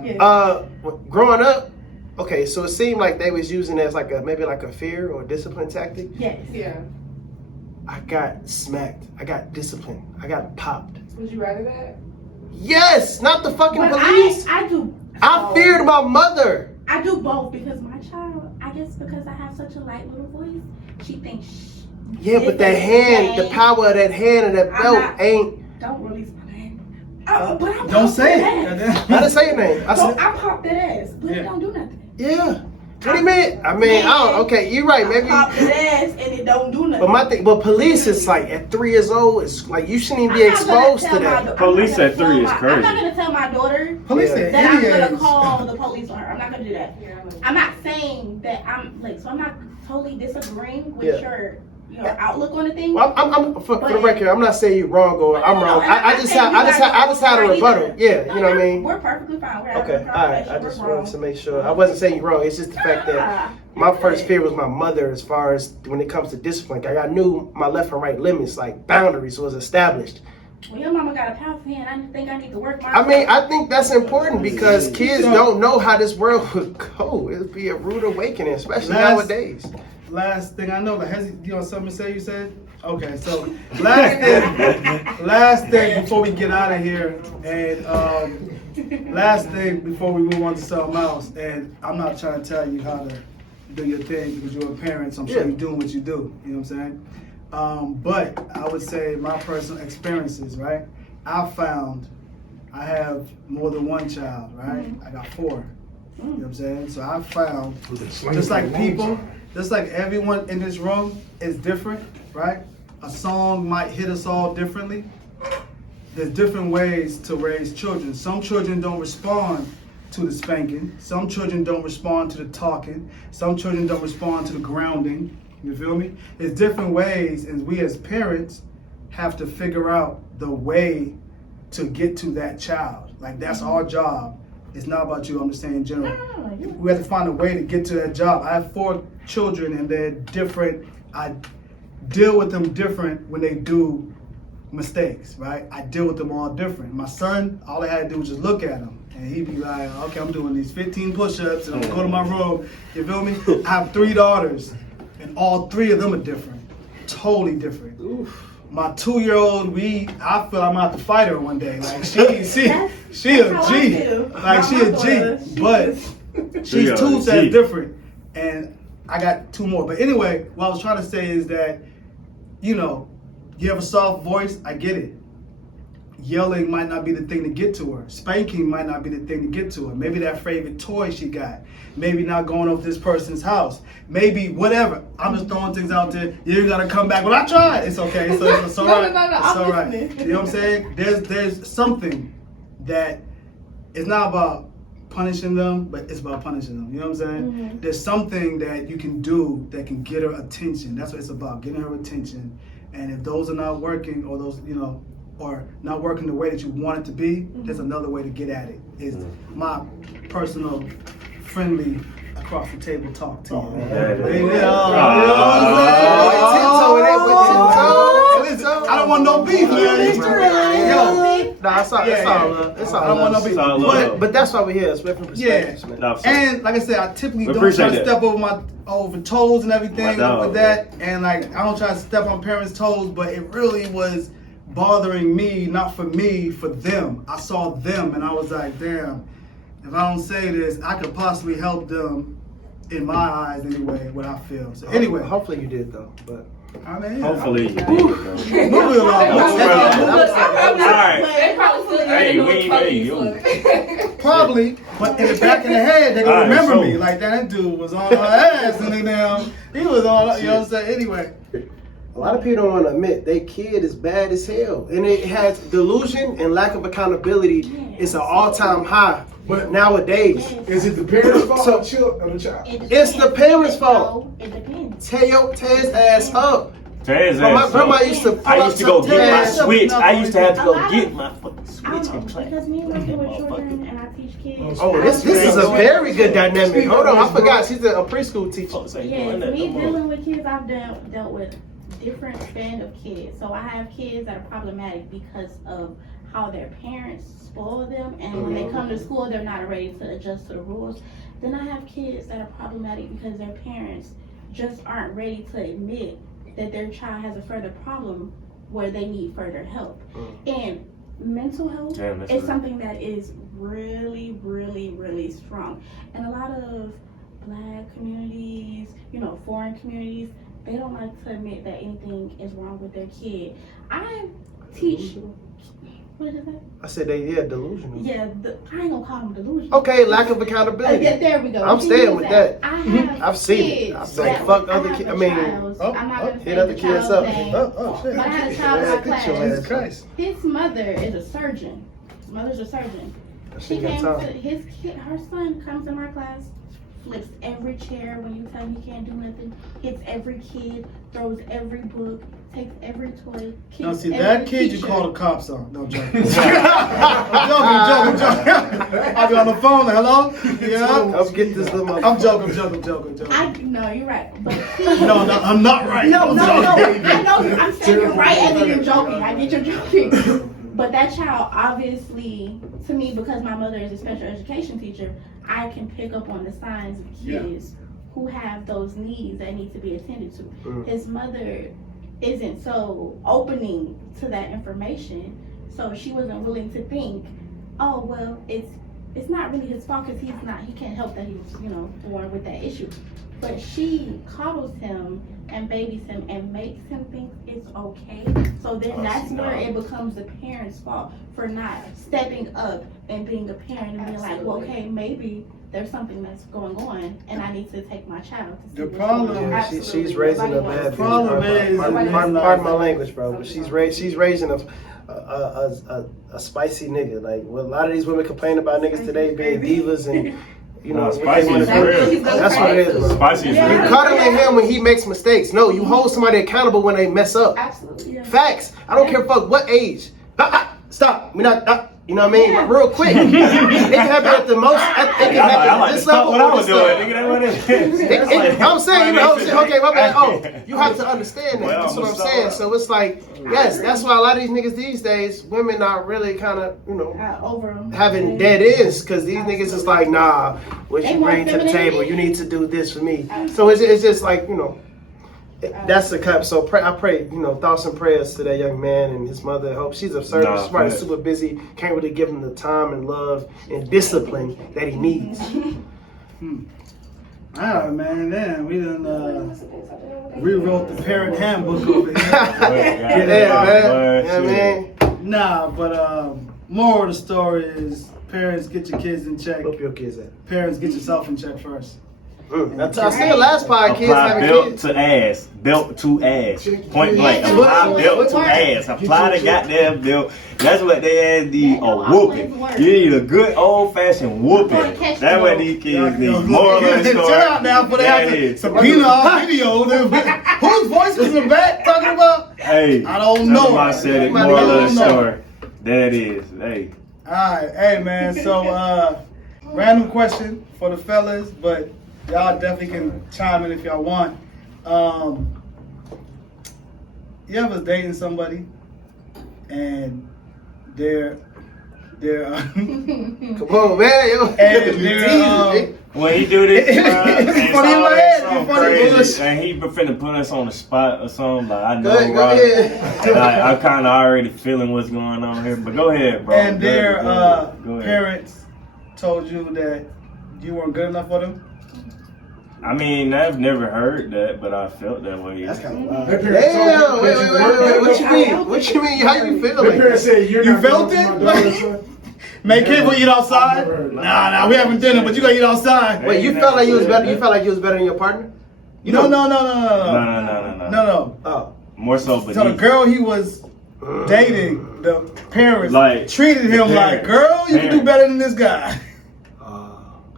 Yeah. Growing up, okay, so it seemed like they was using it as like maybe a fear or discipline tactic. Yes. Yeah. I got smacked. I got disciplined. I got popped. Would you rather that? Yes, not the fucking But police. I do. I feared my mother. I do both because my child, I guess because I have such a light little voice, she thinks. Yeah, but that hand, the power of that hand and that I'm belt not- ain't. Don't release my name. But I Don't popped say that it. ass. I didn't say your name. I So said, I popped that ass, but Yeah. it don't do nothing. yeah. What do you mean? I mean, I don't. Okay, you're right. I Maybe. popped that ass and it don't do nothing. But my thing, but police is like at 3 years old. It's like you shouldn't even be I'm not gonna exposed tell to my that. da- I'm Police not gonna at 3 tell is my- crazy. I'm not gonna tell my daughter Police Yeah. say that I'm gonna idiots. call the police on her. I'm not gonna do that. Yeah. I'm not saying that I'm like, so I'm not totally disagreeing with Yeah. your outlook on the thing. Well, I'm for the But- record. I'm not saying you're wrong or I'm No, wrong. and I'm I not just saying had you guys I just had a are rebuttal. either. Yeah, No, you know what I mean. We're perfectly fine. We're having Okay, a all right. I conversation. just We're wanted to grown. make sure. I wasn't saying you're wrong. It's just the fact that my first fear was my mother as far as when it comes to discipline. Like I knew my left and right limits, like boundaries was established. Well, your mama got a powerful hand. I think I need to work my. I mean, I think that's important because kids don't know how this world would go. It'll be a rude awakening, especially nowadays. Last thing I know, something to say you said? Okay, so last thing before we get out of here, and last thing before we move on to something else, and I'm not trying to tell you how to do your thing because you're a parent, so I'm sure you're doing what you do, you know what I'm saying? But I would say my personal experiences, right? I found I have more than one child, right? I got 4. You know what I'm saying? So I found, just like people, just like everyone in this room is different, right? A song might hit us all differently. There's different ways to raise children. Some children don't respond to the spanking. Some children don't respond to the talking. Some children don't respond to the grounding. You feel me? There's different ways, and we as parents have to figure out the way to get to that child. Like that's our job. It's not about you, I'm just saying in general. We have to find a way to get to that job. I have 4 children and they're different. I deal with them different when they do mistakes, right? I deal with them all different. My son, all I had to do was just look at him and he'd be like, okay, I'm doing these 15 push-ups and I'm gonna go to my room. You feel me? I have 3 daughters and all 3 of them are different. Totally different. Oof. My 2-year-old, I feel I'm about to fight her one day. Like she a that's G. how I feel. Like she a G, but she's 2, so it's different. And I got 2 more. But anyway, what I was trying to say is that, you have a soft voice, I get it. Yelling might not be the thing to get to her. Spanking might not be the thing to get to her. Maybe that favorite toy she got. Maybe not going over this person's house. Maybe whatever. I'm just throwing things out there. You gotta come back. Well, I tried. It's okay. It's all right. It's all right. You know what I'm saying? There's something that it's not about punishing them, but it's about punishing them. You know what I'm saying? Mm-hmm. There's something that you can do that can get her attention. That's what it's about, getting her attention. And if those are not working, or those, or not working the way that you want it to be, there's another way to get at it. Is my personal, friendly across the table talk to you. Oh, Listen, I don't want no beef, man. Yo, Nah, it's all love. It's all I don't want no love. beef. But that's why we're here. It's different perspectives, man. No, And like I said, I typically We don't try appreciate to that. step over toes and everything My dog, with that. And like I don't try to step on parents' toes, but it really was bothering me, not for me, for them. I saw them and I was like, damn, if I don't say this, I could possibly help them in my eyes anyway, what I feel. So anyway, Hopefully you did though, but I mean, yeah. Hopefully you did. Moving along. Alright. They probably feel Hey, you we know, you. Probably, but in the back of the head, they gonna Alright, remember so- me. Like that dude was on our ass and then he was on, you know what I'm saying? Anyway. a lot of people don't want to admit their kid is bad as hell, and it has delusion and lack of accountability. It's an all-time high. But nowadays, Is it the parents' fault So- or the child? It's the parents' fault. It depends. tear his ass up. Tez But my ass grandma up. used to. I used to go get my Tez. switch. I used to have to A go lot get of- my fucking I switch don't in know, class. because me working with children and I teach kids. Oh, this is a very good dynamic. Hold on, I forgot she's a preschool teacher. Folks ain't Yes, doing that me no more. dealing with kids, I've dealt with different span of kids. So I have kids that are problematic because of how their parents spoil them, and when they come to school, they're not ready to adjust to the rules. Then I have kids that are problematic because their parents just aren't ready to admit that their child has a further problem where they need further help. And mental health Damn, that's is right. something that is really, really, really strong. And a lot of Black communities, foreign communities, they don't like to admit that anything is wrong with their kid. I teach. What is that? I said delusional. Yeah, I ain't gonna call them delusional. Okay, lack of accountability. Yeah, there we go. I'm We can staying use with that. I have I've seen it. kids I've been that- fuck I other have kids. a I mean, child. I'm not gonna hit say other the kids child's up. name. Oh shit. But I had a child in my class. Jesus Christ. His mother is a surgeon. His mother's a surgeon. She She got came to time. his kid. Her son comes in my class, flips every chair when you tell him he can't do nothing. Hits every kid, throws every book, takes every toy. Now kicks see every that kid you teacher. call the cops on. No I'm joking. I'm joking. I'll be on the phone. Like, hello? Yeah. Come get this little motherfucker. I'm joking. No, you're right. But he, No, I'm not right. No, I'm no, no. joking. I know you. I'm saying you're right, and then you're joking. I get you're joking. But that child, obviously, to me, because my mother is a special education teacher, I can pick up on the signs of kids who have those needs that need to be attended to. His mother isn't so opening to that information, so she wasn't willing to think, oh well, it's not really his fault because he can't help that he was born with that issue. But she coddles him and babies him and makes him think it's okay. So then that's where it becomes the parent's fault for not stepping up and being a parent and being like, well, okay, maybe there's something that's going on and I need to take my child to see The what's problem- going on. Yeah, Absolutely. she's raising a Nobody bad wants bitch. problem is- Pardon my language, bro. But she's raising a spicy nigga. Like a lot of these women complain about niggas today being divas and what they Spicy wanna is do. real. That's what it is, bro. Spicy is You real. cuddling him when he makes mistakes. No, you hold somebody accountable when they mess up. Absolutely. Yeah. Facts. I don't care fuck what age. Stop. We not. You know what I mean? Yeah. Real quick. It can happen at the most. It can I happen like at to this stop level what I or was this doing. level. Nigga, that what it is. I'm saying, okay, my bad. Oh, you have to understand that. Well, That's what I'm I'm sorry. saying. So it's like, yes, that's why a lot of these niggas these days, women are really kind of, Over them. having dead ends because these niggas is like, nah, what They you want bring to the femininity. table, you need to do this for me. So it's just like, that's the cup. So I pray, thoughts and prayers to that young man and his mother. I hope she's a servant. Nah, She's probably facts. super busy. Can't really give him the time and love and discipline that he needs. Alright, man. Damn, we done rewrote the parent handbook over here. Yeah, man. Yeah, man. Nah, but moral of the story is parents, get your kids in check. Hope your kids at. Parents, get yourself in check first. That's I said last pod, kids Apply having belt kids. to ass. Belt to ass. Point blank. Yeah. Apply belt to ass. Apply the goddamn belt. That's what they ass need, a whooping. You need a good old fashioned whooping. That's what these kids need. Moral of the story. Chill out now, for they That have to is. subpoena our video. Whose voice was in the back talking about? Hey, I don't know. I said it. Might Moral be of the know. story. That is. Hey. Alright, hey man, so random question for the fellas, but y'all definitely can chime in if y'all want. You ever dating somebody and they're Come on, man. Yo. And they're, when he do this, It's funny in my head, it's funny. crazy, and he finna put us on the spot or something. Like I know, Go right? ahead. Like, I'm kind of already feeling what's going on here. But go ahead, bro. and their Go ahead. parents told you that you weren't good enough for them? I mean, I've never heard that, but I felt that way. That's kind of wild. Their parents told Damn, you wait, that you wait, weren't wait, good what you enough. mean? What you mean? How you feel? Their Like parents that? said you're You not felt good it? enough for my daughter, son. Make people eat outside? Never heard that. Nah, we haven't dinner, but you gotta eat outside. Wait, you felt like you was better? You felt like you was better than your partner? You No. No. Oh. More so, but So the girl he was dating, the parents Like, treated him the like, parents. girl, you can do better than this guy.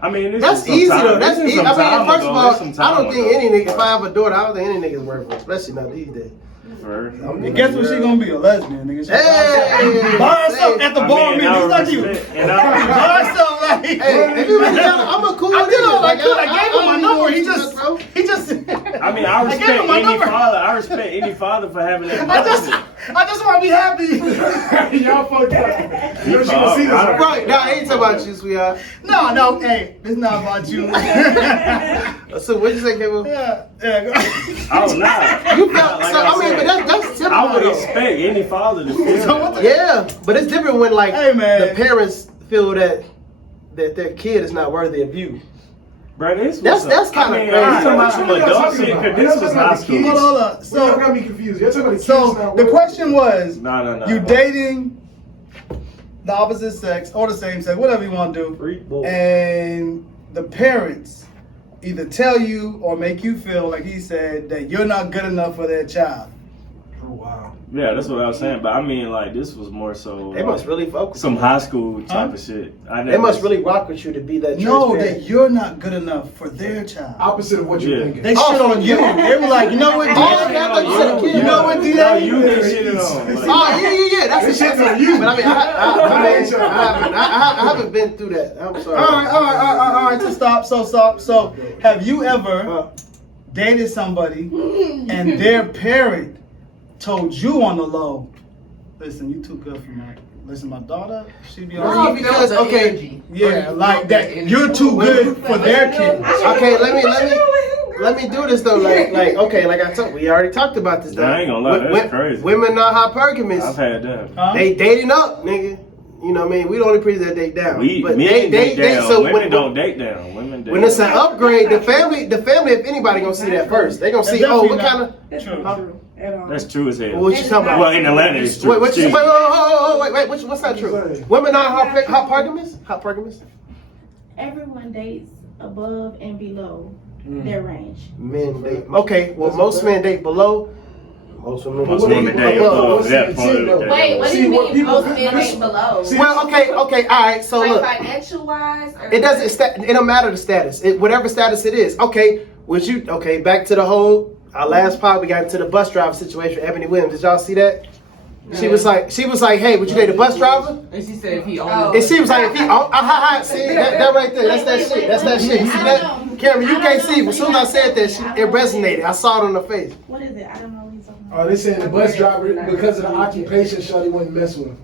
I mean, this That's is some easy time- though. That's this is easy. some I mean, time first ago. of all, This some I don't time think ago. any nigga. If I have a daughter, I don't think any nigga is worth it, especially not these days. And guess what? She gonna be a lesbian, nigga. She Hey! by herself at the bar meeting. It's like you. And By herself, like. Hey, if you really down, I'm a cool I did all I nigga. could. I gave him my number. He just. I mean, I gave respect him my any number. father. I respect any father for having that. I just want to be happy. Y'all fucked up. You know she can see this, Right. Right, nah, I ain't talking about you, sweetheart. No, hey, it's not about you. So what'd you say, Kavo? yeah. Oh, nah. You felt, Like so, I I mean, said, but that's typical. I would though. expect any father to feel So what that the- way. Yeah, but it's different when like Hey, man. the parents feel that their kid is not worthy of you. Bro, this That's was kinda I mean, crazy. I'm talking about some What y'all adult talking shit, about? because Y'all this was talking high about the school. kids? Hold on. Y'all got me confused. You're talking about the kids So now. the question was, No. you dating the opposite sex or the same sex, whatever you want to do, and the parents either tell you or make you feel, like he said, that you're not good enough for their child. Oh, wow. Yeah, that's what I was saying. But I mean, like, this was more so They must really focus. some high school type of shit. They must really rock with you to be that. No, transparent. that you're not good enough for their child. Opposite of what you're Yeah. thinking. They shit on you. They were like, you know what, Oh, okay, I thought you said a kid. You know what, No, DA? you get shitted on. Like, Oh yeah. That's They shitting on you. But I mean, I haven't been through that. I'm sorry. All right. So stop. So, have you ever dated somebody and their parent told you on the low, listen, you too good for me. Listen, my daughter, she be No, on. because okay, Yeah, like that. You're too good for their kids. okay. Let me do this though. Like okay, like I told, we already talked about this. Though. I ain't gonna lie, that's crazy. Women not hypergamous. I've had that. Huh? They dating up, nigga. You know what I mean? We the only preachers that date down. Men they date down. so Women when, don't date down. Women date when it's an down. upgrade, the family, if anybody gonna see that first, they gonna see. That's Oh, what definitely kind of? That's True. not true at all. That's true as hell. What you talking about? Well, in Atlanta, it's true. Wait, Excuse me. wait, what's not true? Women are hypergamous? Hypergamous? Everyone dates above and below their range. Men date. Okay, well, most men date below. Most women Most women date above that point. Wait, what do you See, what mean people- most men ain't below? Well, okay, all right. So Like look, financial wise? Or it doesn't. It don't matter the status. Whatever status it is. Okay, back to the whole. Our last pod, we got into the bus driver situation with Ebony Williams. Did y'all see that? She was like, hey, would you date a bus driver? And she said if he Oh. only. And she was like, see that right there. That's that shit. That's that shit. You see that? Cameron, you can't see. As soon as I said that, it resonated. I saw it on her face. What is it? I don't know what he's talking Oh, about. they saying the bus driver, because of the occupation, Shawty wouldn't mess with him.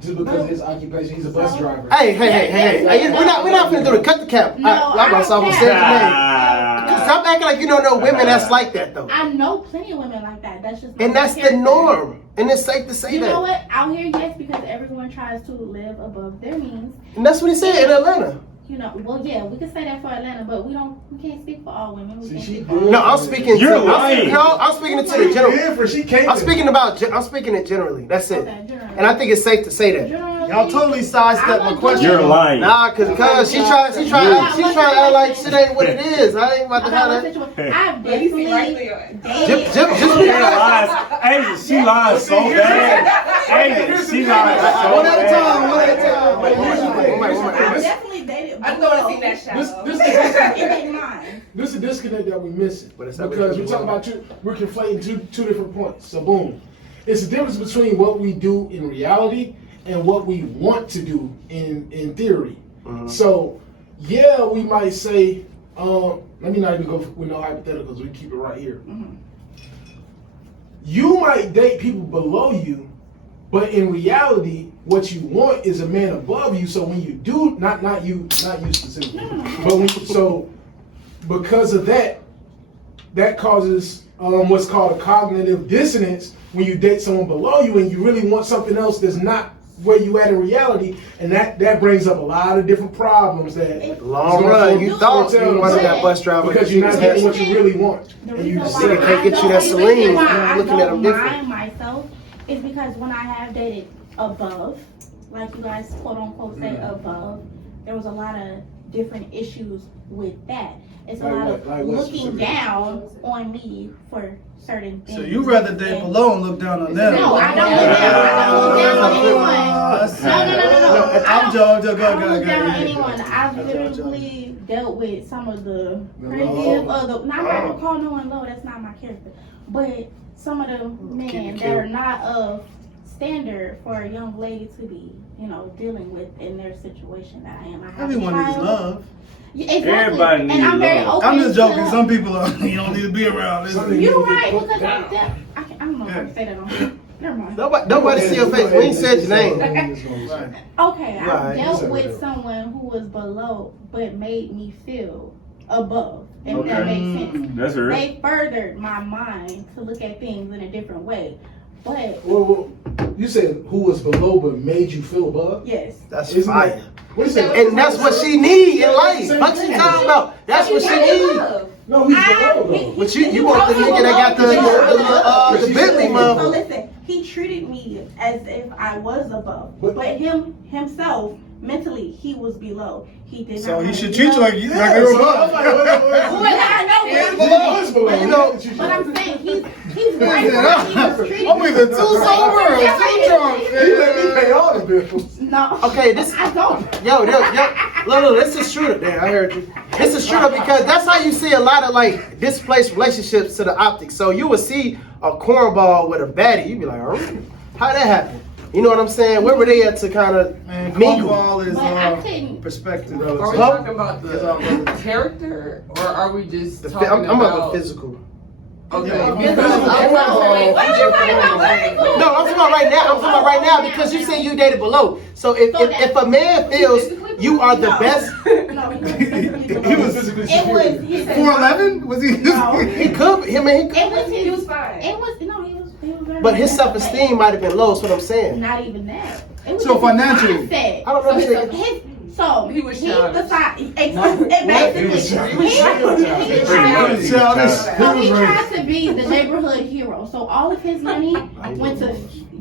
Just because of his occupation, he's a bus driver. Hey. We're not finna do the cut the cap. No, I'm about to I- say your name. Stop acting like you don't know women that's like that though. I know plenty of women like that. That's just And that's the norm. And it's safe to say You know that. what? Out here, yes, because everyone tries to live above their means. And that's what he said in Atlanta. You know, well, yeah, we can say that for Atlanta, but we can't speak for all women. We See, can't she speak for all did. No, I'm speaking You're lying. I'm speaking to the general. Different. She can't. I'm speaking it generally. That's it. Okay, generally. And I think it's safe to say that. Generally, Y'all totally sidestepped my question. You're lying. Nah, cause she try to act like shit ain't what it is. I ain't about to Okay, have what that. situation? I've Let me see right definitely there. dated. She lies. Hey, she lies so bad. Hey, she lies so One at a time. bad. One at a time. Wait, here's the thing. I've definitely dated. I just want to see that shadow. This is a disconnect that we missing But it's not because what we're you talking want. about we're conflating two different points. So boom, it's the difference between what we do in reality and what we want to do in theory. Mm-hmm. So yeah, we might say let me not even go with no hypotheticals. We keep it right here. Mhm. You might date people below you, but in reality, what you want is a man above you. So when you do, not you specifically, so because of that, that causes what's called a cognitive dissonance when you date someone below you and you really want something else that's not where you at in reality, and that brings up a lot of different problems that Long run, you thought you wanted that bus driver because you're not getting what you really want. The And you reason just why nigga can't I get you that don't- Celine, the reason why I looking at don't them different. mind myself is because when I have dated above, like you guys quote unquote say above, there was a lot of different issues with that. It's a Like lot what? of Like what looking specifically? down on me for certain things. So you rather date And- below and look down on them? No, I don't look down. I don't look down on anyone. No. I'm joking. I don't look down on Go. anyone. I've Joking. literally dealt with some of the The craziest low. of the. Not that I would call no one low. That's not my character. But some of the men that are not of standard for a young lady to be, dealing with in their situation that I am. I have Everyone a needs child. love. Yeah, exactly. Everybody and needs I'm very love. open I'm just joking. to- Some people you don't need to be around. You're right because I'm deaf. I don't know if I can say that on. Never mind. Nobody see your face. We ain't said your name. Right. Okay, I Right. dealt with someone who was below, but made me feel above. If that Okay. makes sense. That's her. They furthered my mind to look at things in a different way. But Well, you said who was below but made you feel above? yes, That's Isn't fire. that- What you say? And that's what she need in life. What you talking about? That's what she need. No, he's below though. But you want the nigga that got the Bentley So mother. listen, he treated me as if I was above, But- but himself mentally he was below. He did So not. he wanna should be treat you loved. like you're Yeah, above. so I'm like, Well, I know, Yeah, but- below is below. You know- But I'm saying he's right where he was treating I'm either me. too sober or too drunk. He let me pay all the bills. No. Okay, this. I don't. Yo, look, this is true. Damn, I heard you. This is true because that's how you see a lot of like displaced relationships to the optics. So you would see a cornball with a baddie, you'd be like, oh, how that happen? You know what I'm saying? Where were they at to kind of And mingle? cornball is But I couldn't. perspective. Are we Huh? talking about It's all the character, or are we just The, talking I'm about? about the physical. Okay, Yeah, because I'm I'm talking saying- What are you talking about? Vertical? No, I'm talking about right now. I'm talking about right now because you say you dated below. So if a man feels you are the best, No, He was physically It was. He said. 4'11"? Was he? No. he could. He It was his. He was fine. It was no. He was. Very but his nice. self-esteem might have been low. Is what I'm saying. Not even that. It was So his financially. mindset. I don't know. So His, so He was he childish. decided. He Basically, was childish. he Pretty tried. much. So he tried to be the neighborhood hero. So all of his money went to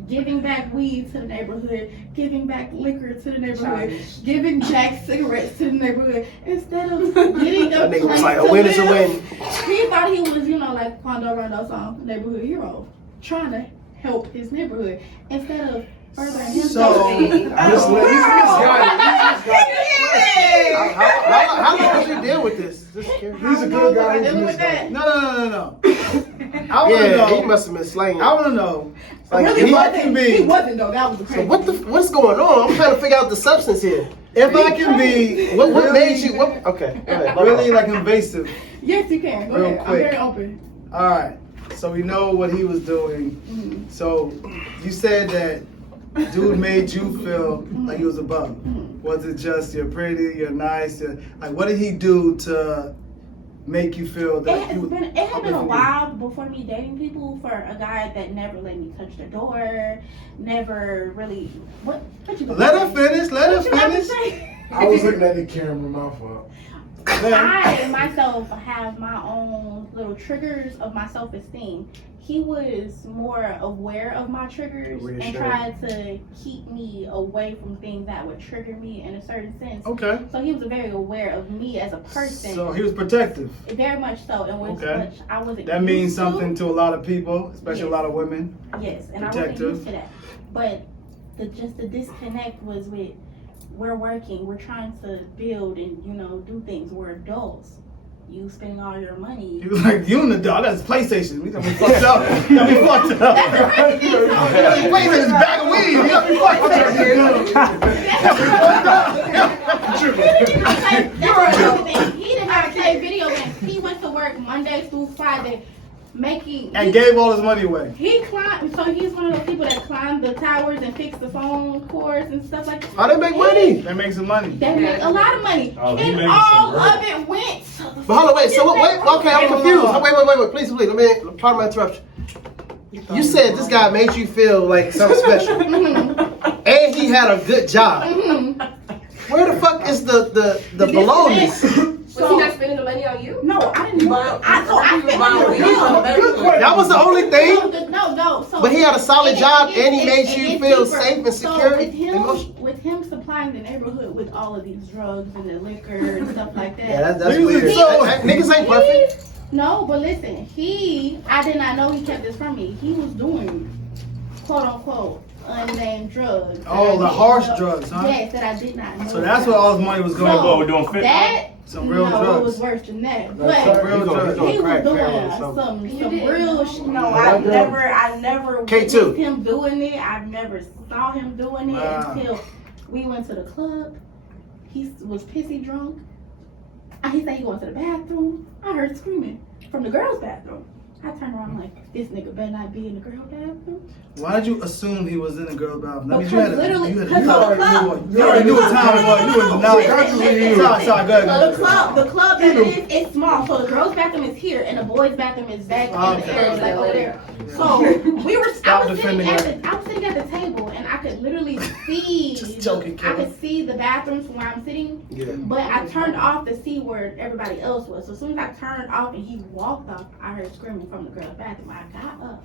giving back weed to the neighborhood, giving back liquor to the neighborhood, giving back cigarettes to the neighborhood, instead of getting a that nigga was place like, a to win is a live. win. He thought he was, like Quando Rondo song, neighborhood hero, trying to help his neighborhood instead of furthering himself. How long did you deal with this? He's a good guy. Dealing with that. No. I want to Yeah, he know. must have been slaying. I want to know. Like, Really he- wasn't. He wasn't though. That was the So crazy. what's going on? I'm trying to figure out the substance here. If I can be What really, made you? What, okay, go ahead. really like invasive. Yes, you can. Go Real ahead. I'm quick. very open. All right. So we know what he was doing. Mhm. So you said that dude made you feel like he was above. Was it just you're pretty, you're nice? Like what did he do to make you feel that It he was? had been a while before me dating people for a guy that never let me touch the door, never really. What you gonna Let her say? finish. Let her What you about to finish. say? I was looking at the camera, my fault. I myself have my own little triggers of my self-esteem. He was more aware of my triggers and Reassuring. tried to keep me away from things that would trigger me in a certain sense. Okay. So he was very aware of me as a person. So he was protective. Very much so, and which Okay. I wasn't. That means used to. something to a lot of people, especially a lot of women. Yes, and I Protective. wasn't used to that. But the disconnect was with we're working, we're trying to build and do things. We're adults. You spending all your money. He was like, you and the dog, I got his PlayStation. We got me fucked up. You got me fucked up. PlayStation's a bag of weed. You got me fucked up. That's another thing. He didn't have to play video games. He Monday through Friday, And gave all his money away. He climbed, so he's one of those people that climb the towers and fix the phone cords and stuff like that. How they make money? They make some money. They make a lot of money. Oh, he And making all some of it went. But hold on, wait. So wait. Okay, I'm confused. Wait. Please. Let me. Pardon my interruption. You said this guy made you feel like something special, and he had a good job. Where the fuck is the below this? Was he not spending the money on you? No, I didn't. I spent money on That was the only thing. No. So But he had a solid job, and he made you it feel gets deeper. safe and secure. So with him supplying the neighborhood with all of these drugs and the liquor and stuff like that. Yeah, that's Niggas weird. is so- Niggas ain't perfect. No, but listen, I did not know he kept this from me. He was doing, quote unquote, unnamed drugs. that I Oh, the didn't harsh know- drugs, huh? Yes, that I did not know. So that's where all his money was going. What, we're doing fit? That, Some real no, drugs. it was worse than that. Some But real drugs. he was crack, doing heroin, some didn't real shit. No, Yeah, I never K2. witnessed him doing it. I never saw him doing it Wow. until we went to the club. He was pissy drunk. He said he went to the bathroom. I heard screaming from the girls' bathroom. I turned around I'm like, this nigga better not be in the girls' bathroom. Why did you assume he was in the girl bathroom? That means Because you literally, you because you already knew what time it was. You was not. Sorry, go ahead. The club that is small. So the girls' bathroom is here, and the boys' bathroom is back in the area, like over there. So we were. I was sitting at the table, and I could literally see. Just joking, I Kevin. could see the bathrooms from where I'm sitting. Yeah. But I turned off to see where everybody else was. So as soon as I turned off and he walked off, I heard screaming from the girls' bathroom. I got up.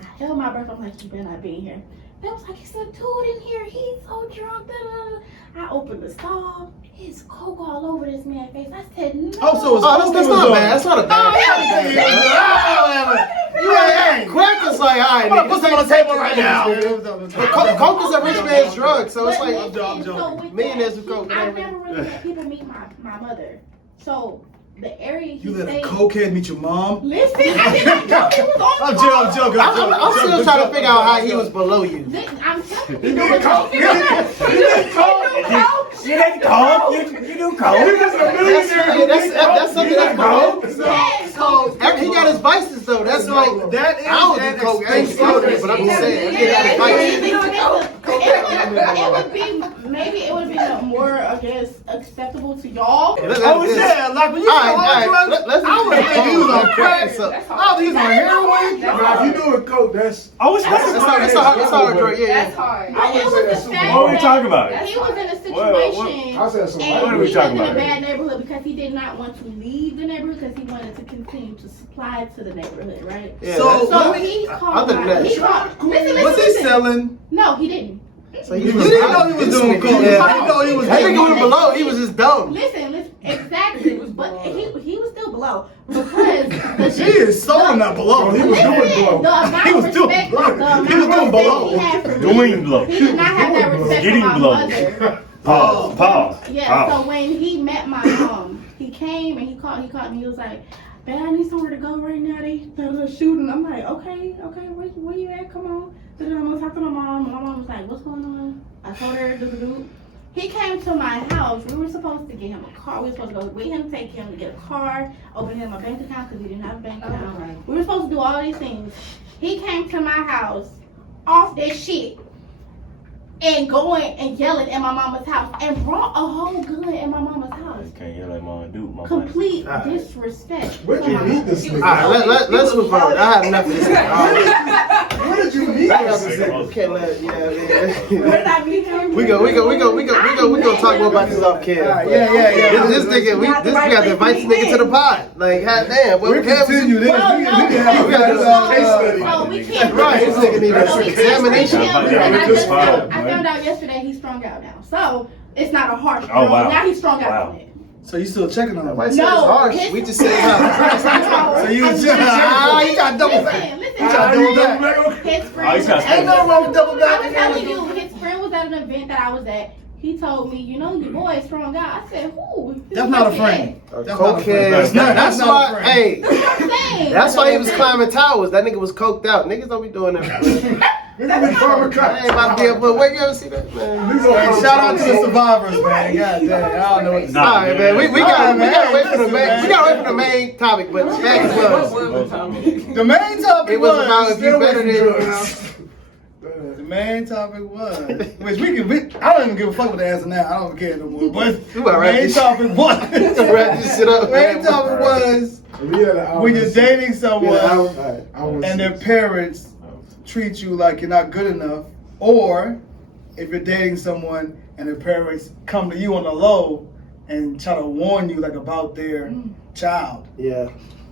I held my breath. I'm like, you better not be in here. They was like, it's a dude in here. He's so drunk. Da, da, da. I opened the stall. It's coke all over this man's face. I said, no. Oh, so it's That's not bad. That's not a bad. Yeah, Crack is like, all right, I'm gonna put some on the table right now. But coke is a rich man's drug, so it's like I'm joking. So with millionaires that, who coke. I've never really had people meet my mother. So the area he You let a stayed. cokehead meet your mom? Listen, I did not know he was on I'm the joking. I'm still trying to figure out how he was below you. Listen, I'm telling you. You didn't coke. You do coke. That's something that's below. Yes. So he got his vices though. That's like That is I don't an do coke. I ain't expensive- smoking, but I'm just saying. He got his vices. Maybe it would be more, I guess, acceptable to y'all. Oh yeah, like when you All all right. drugs, Let's I would think he was on crack. So, I was using heroin. Now, if you doing coke, that's I was That's a hard drug. That's Yeah. hard. But it was the fact What are we talking that about? he was in a I situation said some. and What are we he talking was in a about? bad neighborhood because he did not want to leave the neighborhood because he wanted to continue to supply to the neighborhood, right? Yeah, So- So he called Other than that, listen, Was he selling? No, he didn't. So You didn't know he was doing coke. You didn't know he was That doing nigga was below. He was just dumb. Listen, exactly. But he was still below because He is so not below. He was doing blow. The amount He was of doing respect, blow. the He was amount doing of respect blow. he had for me, Doing blow. he did not have that respect Getting for my blow. mother. Pause. Yeah, Pause. so when he met my mom, he came and he called me. He was like, "Man, I need somewhere to go right now. They're shooting." I'm like, "Okay, where you at? Come on." So then I'm gonna talk to my mom. My mom was like, "What's going on?" I told her, "Do." He came to my house. We were supposed to get him a car. We were supposed to go with him, take him to get a car, open him a bank account because he didn't have a bank account. Okay. We were supposed to do all these things. He came to my house off that shit and going and yelling at my mama's house and brought a whole gun in my mama's house. Can't yell at mom and do my Complete Alright. disrespect. Where'd you meet this All nigga? right, let's move on. I have enough of this. Where did you meet this nigga? Can't let Where did yeah. I meet him? We go talk more about this off camera. Yeah. This nigga, we got to invite this nigga to the pod. Like, hot damn, what We continue this. Well, We no, can have we gotta do a case study. so we can't. Right, this nigga need So we an can't examination. bring him Yeah, because we just filed, I found out yesterday he's strung out now. So it's not a harsh Oh, drug. wow. Now he's strung out Wow. on it. So you still checking on him? Why say it's harsh? We just said So you was just you got double back. Listen, You got double back. his Oh, friend. he's got Ain't no wrong with double I back. was telling you, his friend was at an event that I was at. He told me, you know, your boy is strung out. I said, who? That's not a friend. That's not a cokehead. friend. That's not a why. friend. Hey, That's what I'm saying. that's why he was climbing towers. That nigga was coked out. Niggas don't be doing that. Nigga be farmer I ain't about to be able to wait. You ever see that, man? Hey, shout out to the survivors, man. God damn, I don't know what to say. Nah, All right, man. We gotta wait for the Listen, main. man. We gotta wait for the main topic, but the fact was, The main topic it was about if you better than. The main topic was, which I don't even give a fuck what the answer now. I don't care no more. But You the about wrap main this- topic was, Wrap this shit up, the main man. topic was when you're dating someone and their parents treat you like you're not good enough, or if you're dating someone and their parents come to you on the low and try to warn you like about their child. Yeah.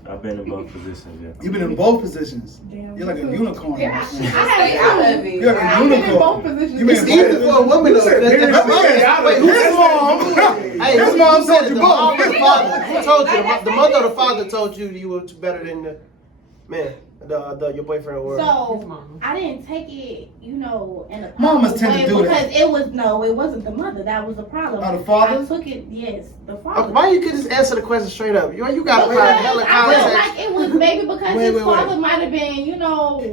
I've been in both positions, yeah. You've been in both positions. Damn. You're like a unicorn. Yeah, I have out of it. You're like a I've been in unicorn. both positions. You been It's in easy both for a woman to. Wait, his mom. Hey, His who mom said told it? you The mom or both. the father? Who told you? The mother or the father told you you were better than the man, your boyfriend or. So I didn't take it, in a Mamas positive tend to way do that. because it wasn't the mother that was the problem. Oh, the father? I took it, yes, the Okay, father. why you could just answer the question straight up? You got to Because find hella I felt context. like it was maybe because Wait, his wait, wait. father might have been,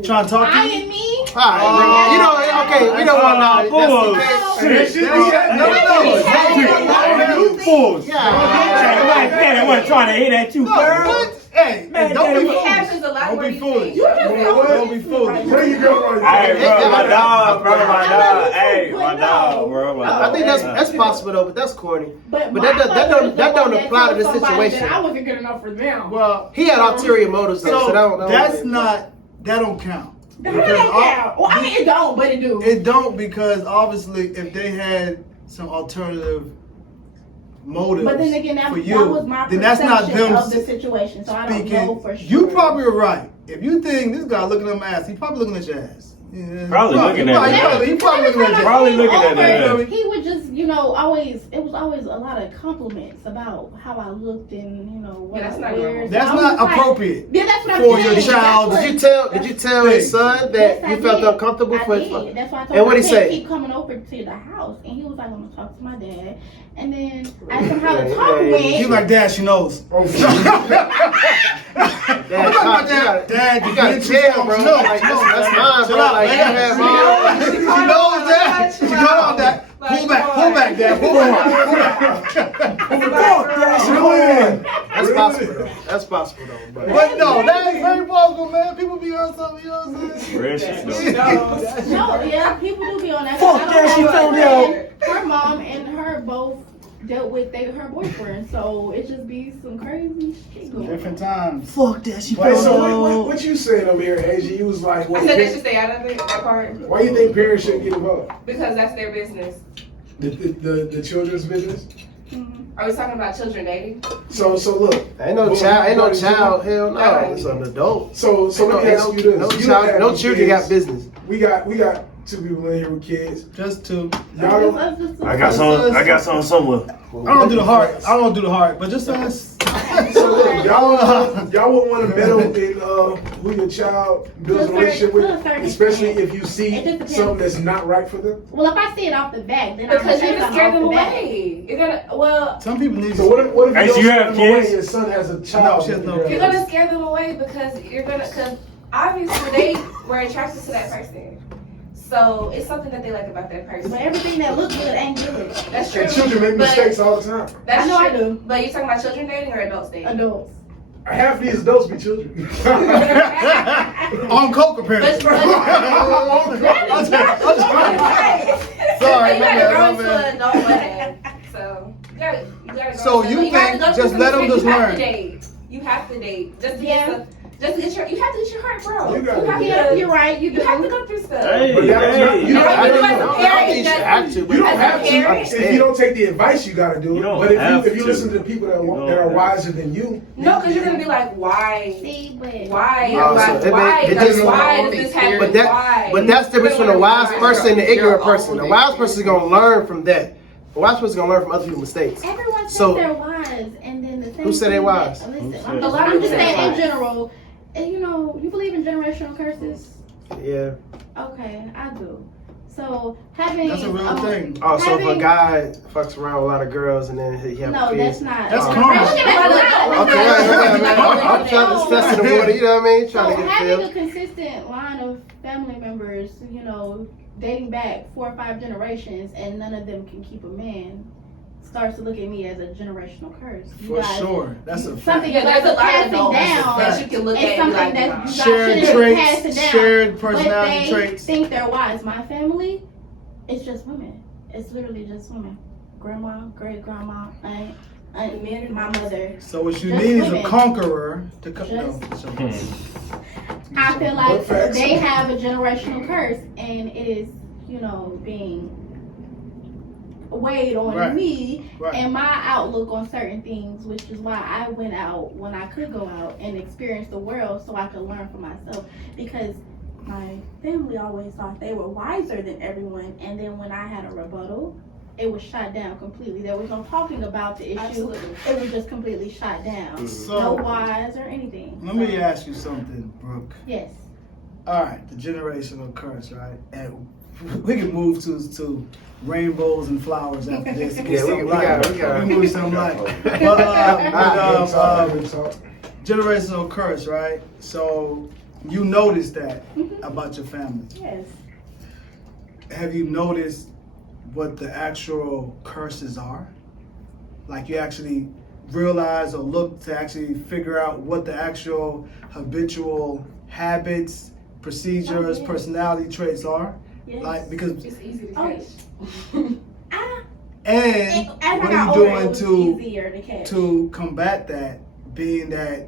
Trying to talk to you? eyeing me. All right, okay, we don't want Bull. that. Shit. No. You fools. Yeah. Daddy wasn't trying to hit at you, girl. What? Hey, Man, don't be It foolish. happens a lot Don't more be you foolish. think. Don't be foolish. Bring your girl on. Hey, bro, my dog, bro, my dog. Hey, But my no. dog, bro, my dog. I think that's possible though, but that's corny. But But my that father was don't the one apply to told this somebody situation. that I wasn't good enough for them. Well, He had ulterior motives though, so so that don't that's really- not, that don't count. That don't count. Well, I mean, it don't, but it do. It don't, because obviously if they had some alternative motives But then again, that for was you, my then that's not perception them of the situation, so I don't know for speaking. sure. You probably are right. If you think this guy looking at my ass, he probably looking at your ass. Yeah, Probably looking at it. He probably looking at your ass. Probably looking at Over, that. He would just, it was always a lot of compliments about how I looked and, what Yeah, that's I not wear. normal. So That's I was not just like- appropriate. Yeah, that's what I'm for saying. your child. That's Did you tell his son that Yes, I you felt did. uncomfortable I for did. That's why I told And him what'd I he can't say? keep coming over to the house. And he was like, I'm gonna talk to my dad. And then asked him how the Yeah, talk yeah, went. He like, Dad, she knows. Dad, you gotta chill, bro. Like, that's mine, bro. Like, you have mine. She knows that. She knows that. Pull back, Dad. Pull back. That's possible though. That's possible though. But no, that ain't possible, man. People be on something, you know what I'm saying? Real shit, though. No, yeah, people do be on that. Fuck I don't that, she know. found And her mom and her both dealt with her boyfriend, so it just be some crazy shit going on. Different times. Fuck that, she Wait, so what you saying over here, AJ? You was like, I said they should stay out of it, that part, why you think parents shouldn't get involved? because that's their business. The children's business? Are we talking about children dating? So look. Ain't no child. Hell no. It's an adult. So let me ask you this. No You child, have no children kids. got business. We got 2 people in here with kids. Just two. Y'all don't, I got some somewhere. I don't do the heart. But just us. so look, y'all would want to bet on who your child builds a relationship with, especially if you see something that's not right for them. Well, if I see it off the back, then Because I'm you're gonna scare them away. You're gonna, Some people need So what if Hey, you so you have kids? your son has a child? No, she has no you're kids. gonna scare them away because because obviously they were attracted to that person. So it's something that they like about that person. But everything that looks good ain't good. That's true. And children make But mistakes all the time. That's I know I true. do. But you're talking about children dating or adults dating? Adults. Half these adults be children. On coke, apparently. Sorry, You my gotta bad, grow my into bad. an adult woman. So you gotta grow So into you it. gotta think go through just some let 'em shit. just You have learn? to date. You have to date just to Yeah. get some. Just to get your, you have to get your heart broke. You gotta have do Yeah, to. you're right. You You have to do. go through stuff. Hey, But that's not- hey. you don't Like, have you to. as a I don't parent, think you should have to, You but don't As a have to parent? if you don't take the advice. You gotta do You it. don't But have if you to. listen to the people that You are don't wiser than you, No, because you're gonna be like, why? See, but Why? Oh, why? so it Why? may- it Like, doesn't- why does this happen? But Why? that's the difference between a wise person and an ignorant Your own person. A wise person is gonna learn from that. A wise person is gonna learn from other people's mistakes. everyone says So- they're wise, and then the same. Who said they thing wise? that- Listen, Who I'm said just, I'm just they saying in wise? general. And you believe in generational curses? Yeah. Okay, I do. So having That's a real thing. Oh, so if a having- guy fucks around with a lot of girls and then he have No, kids. that's not. That's Oh. karma. Okay, I'm trying to test the water, you know what I mean? So Trying to get a having feel. a consistent line of family members, you know, dating back 4 or 5 generations, and none of them can keep a man, starts to look at me as a generational curse. You For guys- sure. That's a fact. Something Yeah, you there's guys a are lot of passing those down. that you can look It's at and be something like, that wow. you guys Shared shouldn't be passing traits, down. shared But personality they traits. think they're wise. My family, it's just women. It's literally just women. Grandma, great grandma, aunt, my mother. So what you Just need is a women. conqueror to come. No, Just- so- I feel like Facts. they have a generational curse, and it is, you know, being weighed on Right. me Right. and my outlook on certain things, which is why I went out when I could go out and experience the world so I could learn for myself. Because my family always thought they were wiser than everyone, and then when I had a rebuttal, it was shot down completely. There was no talking about the issue. Absolutely. It was just completely shot down. No So wise or anything. let me So, ask you something, Brooke. Yes. All right, the generational curse, right? And we can move to rainbows and flowers after this. Yeah, we got We can move something light. But generational curse, right? So you noticed that about your family. Yes. Have you noticed what the actual curses are? Like you actually realize or look to actually figure out what the actual habitual habits, procedures, yes. personality traits are? Yes. Like because It's easy to Oh, catch. and As I what got are you older, it doing was to easier to catch. combat that? Being that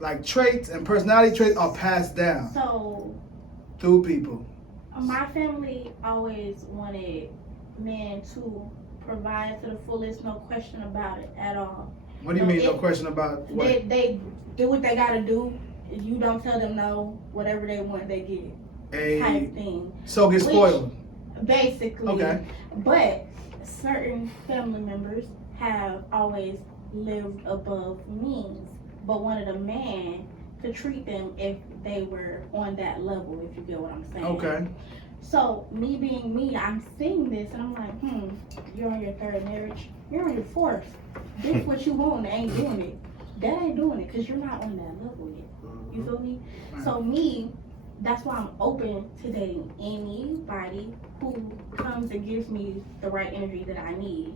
like traits and personality traits are passed down So through people. my family always wanted men to provide to the fullest, no question about it at all. What do you No, mean? No it- question about what? They do what they gotta do. You don't tell them no. Whatever they want, they get it. Type thing. So get spoiled. Basically. Okay. But certain family members have always lived above means, but wanted a man to treat them if they were on that level, if you get what I'm saying. Okay. So me being me, I'm seeing this and I'm like, you're on your 3rd marriage. You're on your 4th. This what you want, ain't doing it. That ain't doing it because you're not on that level yet. You feel me? So me, that's why I'm open to dating anybody who comes and gives me the right energy that I need.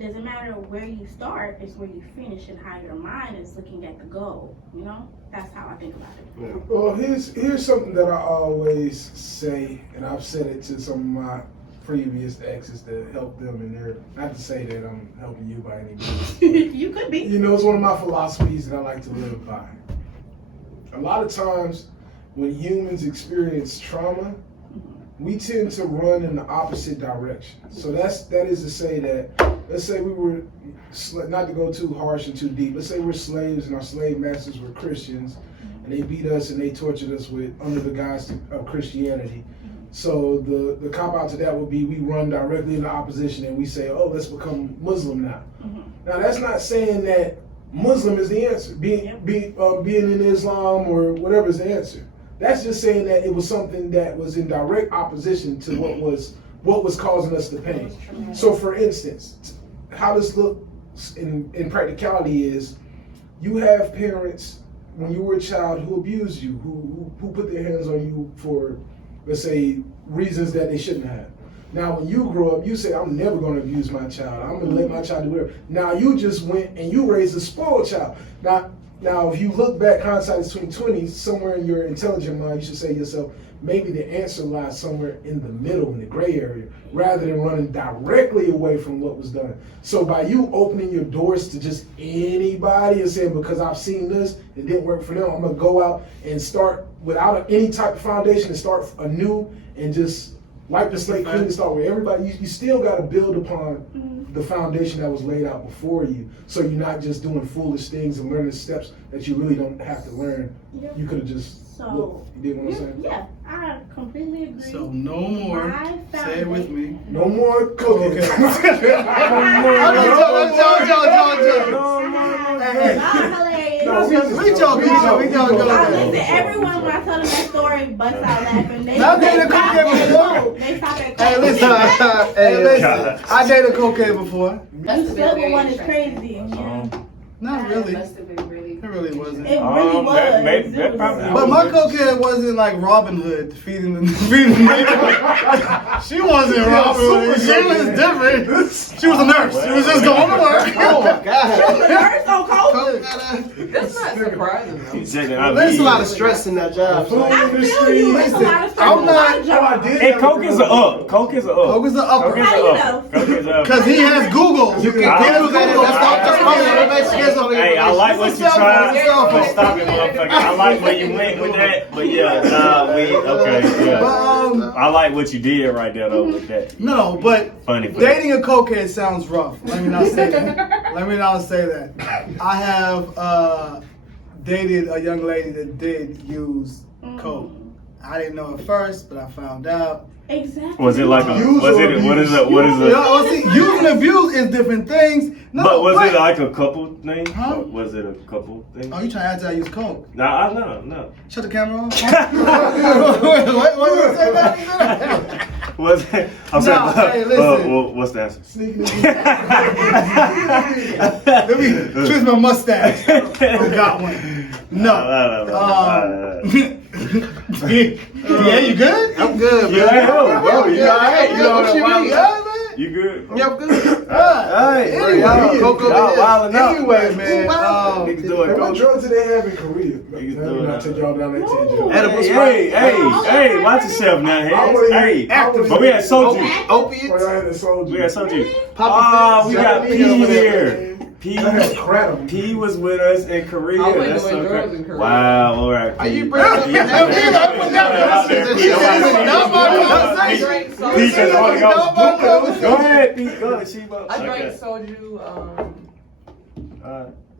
Doesn't matter where you start, it's where you finish and how your mind is looking at the goal. You know? That's how I think about it. Well, here's something that I always say, and I've said it to some of my previous exes to help them in their. Not to say that I'm helping you by any means. You could be. You know, it's one of my philosophies that I like to live by. A lot of times, when humans experience trauma, we tend to run in the opposite direction. So that is to say that, let's say we were, not to go too harsh and too deep, let's say we're slaves and our slave masters were Christians, and they beat us and they tortured us under the guise of Christianity. So the cop out to that would be we run directly in the opposition and we say, oh, let's become Muslim now. Now that's not saying that Muslim is the answer. Being in Islam or whatever is the answer. That's just saying that it was something that was in direct opposition to what was causing us the pain. So for instance, how this looks in practicality is you have parents when you were a child who abused you, who put their hands on you for, let's say, reasons that they shouldn't have. Now, when you grow up, you say, I'm never going to abuse my child. I'm going to let my child do whatever. Now, you just went and you raised a spoiled child. Now, if you look back, hindsight is 20/20, somewhere in your intelligent mind, you should say to yourself, maybe the answer lies somewhere in the middle, in the gray area, rather than running directly away from what was done. So by you opening your doors to just anybody and saying, because I've seen this, it didn't work for them, I'm going to go out and start without any type of foundation and start anew and just wipe the slate clean and start with everybody. You still got to build upon the foundation that was laid out before you. So you're not just doing foolish things and learning steps that you really don't have to learn. Yeah. You could have just looked. You did what I'm saying? Yeah, I completely agree. So no more. My Say it with me. No more cooking. We joking. Listen, everyone when I tell them that story, story, bust out laughing. They Now, dated stopped cocaine at before. coke. They stopped at Hey, coke. listen. Hey, listen. I dated cocaine before. The silver one is crazy. Yeah. Not really. It Must have been really. really wasn't. It really was. that probably But my cokehead wasn't like Robin Hood feeding the She wasn't Robin Hood. She was different. She was a nurse. She was just going to work. Oh my God. Nurse on coke. That's not surprising though. There's a lot of stress in that job. Food I feel industry. you. It's a lot of stress I'm on not- my job. Hey, Coke is a up. Coke is a up. Coke is an upper. Coke is How a you up. know? Coke is a up. Because he has Google. You can Google that. Hey, I like what you tried. But stop it, motherfucker. I like where you went with that. But yeah, okay, yeah. But, I like what you did right there though with that. no, but Funny. dating a cokehead sounds rough. Let me not say that. Let me not say that. I have dated a young lady that did use coke. I didn't know at first, but I found out. Exactly. Was it like a? Use Was or it? What is abuse? it? What is You it? know, well, see, use and abuse is different things. No, But was it like a couple thing? Huh? Was it a couple thing? Oh, you trying to ask I use coke? Nah, no. Shut the camera off. What you say that? Was it? I'm No, sorry. hey, listen. What's the answer? Let me twist my mustache. I got one. No. Yeah, you good? I'm good, Yeah, man. bro, you all right? You know what you mean? You good? Yeah, I'm good. Alright. Anyway, Coke over y'all here. wildin' out. Anyway, man. Niggas doing Hey, what coke. drugs do they have in Korea? Niggas Let doing me not that. take y'all down that tangent. Edible Hey, watch yourself now, hey. But we had Soju. Oh, Opiates. y'all had a Soju. We had Soju. Poppy We pills. got P here. I had kratom. P was with us in Korea. I wasn't That's doing so drugs crazy. in Korea. Wow, all right. Are you bringing up P. that? P just wanna go. Go ahead, P. Go ahead, Sheba. I drank Okay. soju. I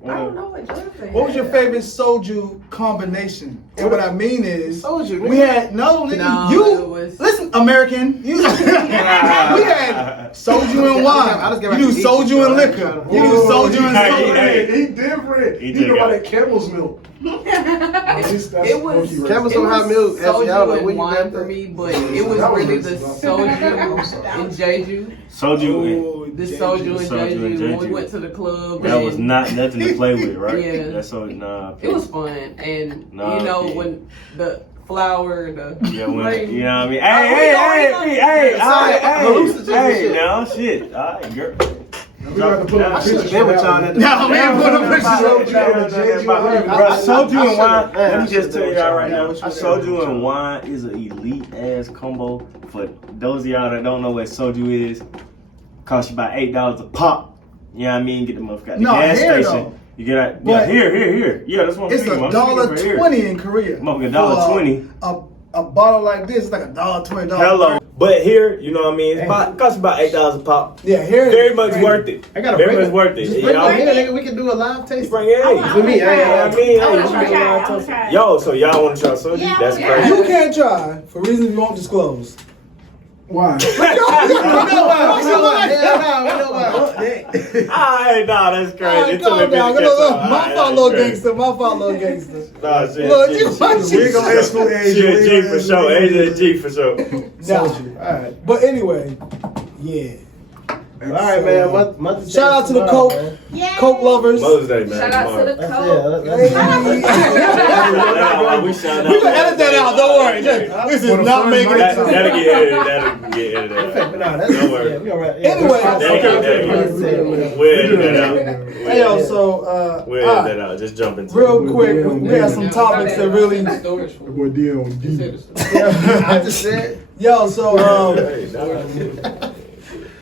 Whatever. don't know what drugs they What was your had. favorite soju combination? And what I mean is, Soju, we had No, it you was- listen, American. You, we had soju and wine. I just get You do back to soju eating, and so liquor. You do Whoa, soju and hey, soda. hey. He different. He He did know about got- that camel's milk. It was Campbell's it don't have was milk. Y'all know soju where and you wine got for that? me, but it was That was really racist. the soju and jeju. Soju. The soju and Soju and jeju when we jeju. went to the club. That was and not nothing to play with, right? Yeah. That's so nah. It was fun, and Nah, you know yeah. when the flour, the Yeah, when, rain- you know what I mean? Oh, Hey, Hallucinogens and shit. now shit. All right, girl. We got to put Nah, up I a should have picture been with of y'all that at one. No, man, put a picture. Bro, soju and wine. Let me I just should've tell been with y'all y'all. right now. Yeah, Soju and wine is an elite ass combo. For those of y'all that don't know what soju is, cost you about $8 a pop. You know what I mean? Get the motherfucker at the No, gas here, station. though. You get out. Yeah, But here. Yeah, that's what I'm It's speaking. I'm $1.20 speaking for here. in Korea. Motherfucker, For $1.20. A bottle like this is like $1.20. Hello. But here, you know what I mean? It's about, costs about $8 a pop. Yeah, here. Very much worth it. I gotta Very bring much it. worth it. Just You bring know it what I here, mean? nigga. We can do a live taste. Bring it in. For me, I mean, I wanna hey, try you it. can I do a wanna lot of try it. Yo, so y'all want to try soju? Yeah, That's yeah. crazy. You can't try for reasons we won't disclose. Why? We know why. Alright, nah, that's crazy. Calm down. My fault, little gangster. Nah, shit. Look, you watch We ain't gonna ask for age. Shit, G for sure. Asia G for sure. Nah. Alright. But anyway, yeah. Alright, man. Mother's Day Shout out to the tomorrow, Coke, man. Yay. Coke lovers. Mother's Day, man. Shout out to the That's Coke. We shout out. We gonna edit that out. Don't worry. This is not making it. That'll get edited. That'll get edited. But nah, that's Don't worry. yeah, we alright. Anyway. We'll edit that out. Hey, yo, so, We'll edit that out. Just jump into real it. quick, we have some topics that really. The boy D on D. I just said. Yo, so, Hey, nah.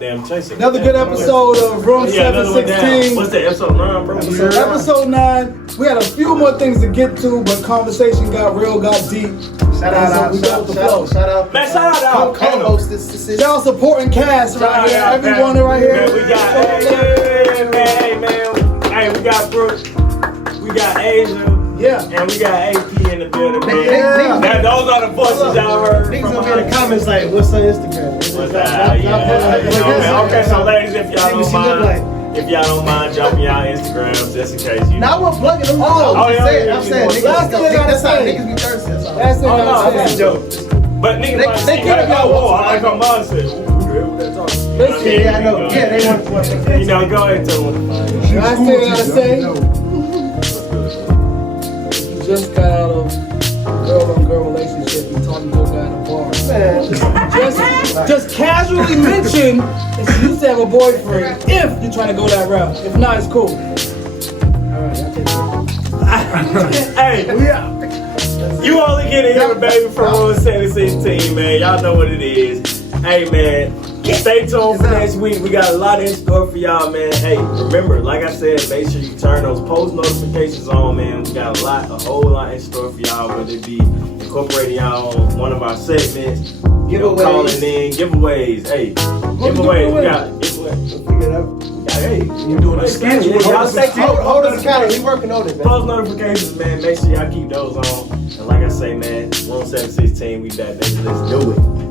Damn, chasing. another good episode of Room Yeah, another one down. 716. What's the episode 9, bro? So episode 9, we had a few more things to get to, but conversation got real, got deep. Shout out, We go with the flow. shout out. Man, shout out. Co-host this. Y'all supporting cast right here. Everyone right here. Man, we got, hey, man. Hey, we got Brooke. We got Asia. Yeah. And we got AP in the building, man. Yeah. Now, those are the voices y'all heard. Niggas from gonna be in the us. comments like, what's on Instagram? What's that? Yeah. Okay, so ladies, if y'all See what don't she look mind, like. if y'all don't mind dropping y'all Instagrams just in case you. Now I wasn't plugging them all. Oh, yeah, I'm saying yeah. niggas, that's how niggas be thirsty. That's all. That's it. Oh, no, I'm that's a saying. joke. But niggas They might can't say, if y'all oh, want I like how mine said. Listen, Yeah, I know. Yeah, they want to. You know, go ahead and tell them. I say what I say. You just got out of a girl-on-girl relationship. You talking to a guy in a bar. Man, Just casually mention that you used to have a boyfriend if you're trying to go that route. If not, it's cool. All right, I take it. Hey, you only get it here, baby, from Room 716, man. Y'all know what it is. Hey, man, stay tuned for next week. We got a lot in store for y'all, man. Hey, remember, like I said, make sure you turn those post notifications on, man. We got a whole lot in store for y'all, whether it be incorporating y'all on one of our segments, calling in, giveaways. Hey, giveaways. We got giveaways. figure it out. Hey, You doing a sketch? y'all stay Hold us accountable. We working on it, man. post notifications, man. Make sure y'all keep those on. And like I say, man, Room 716, we back, baby. Let's do it.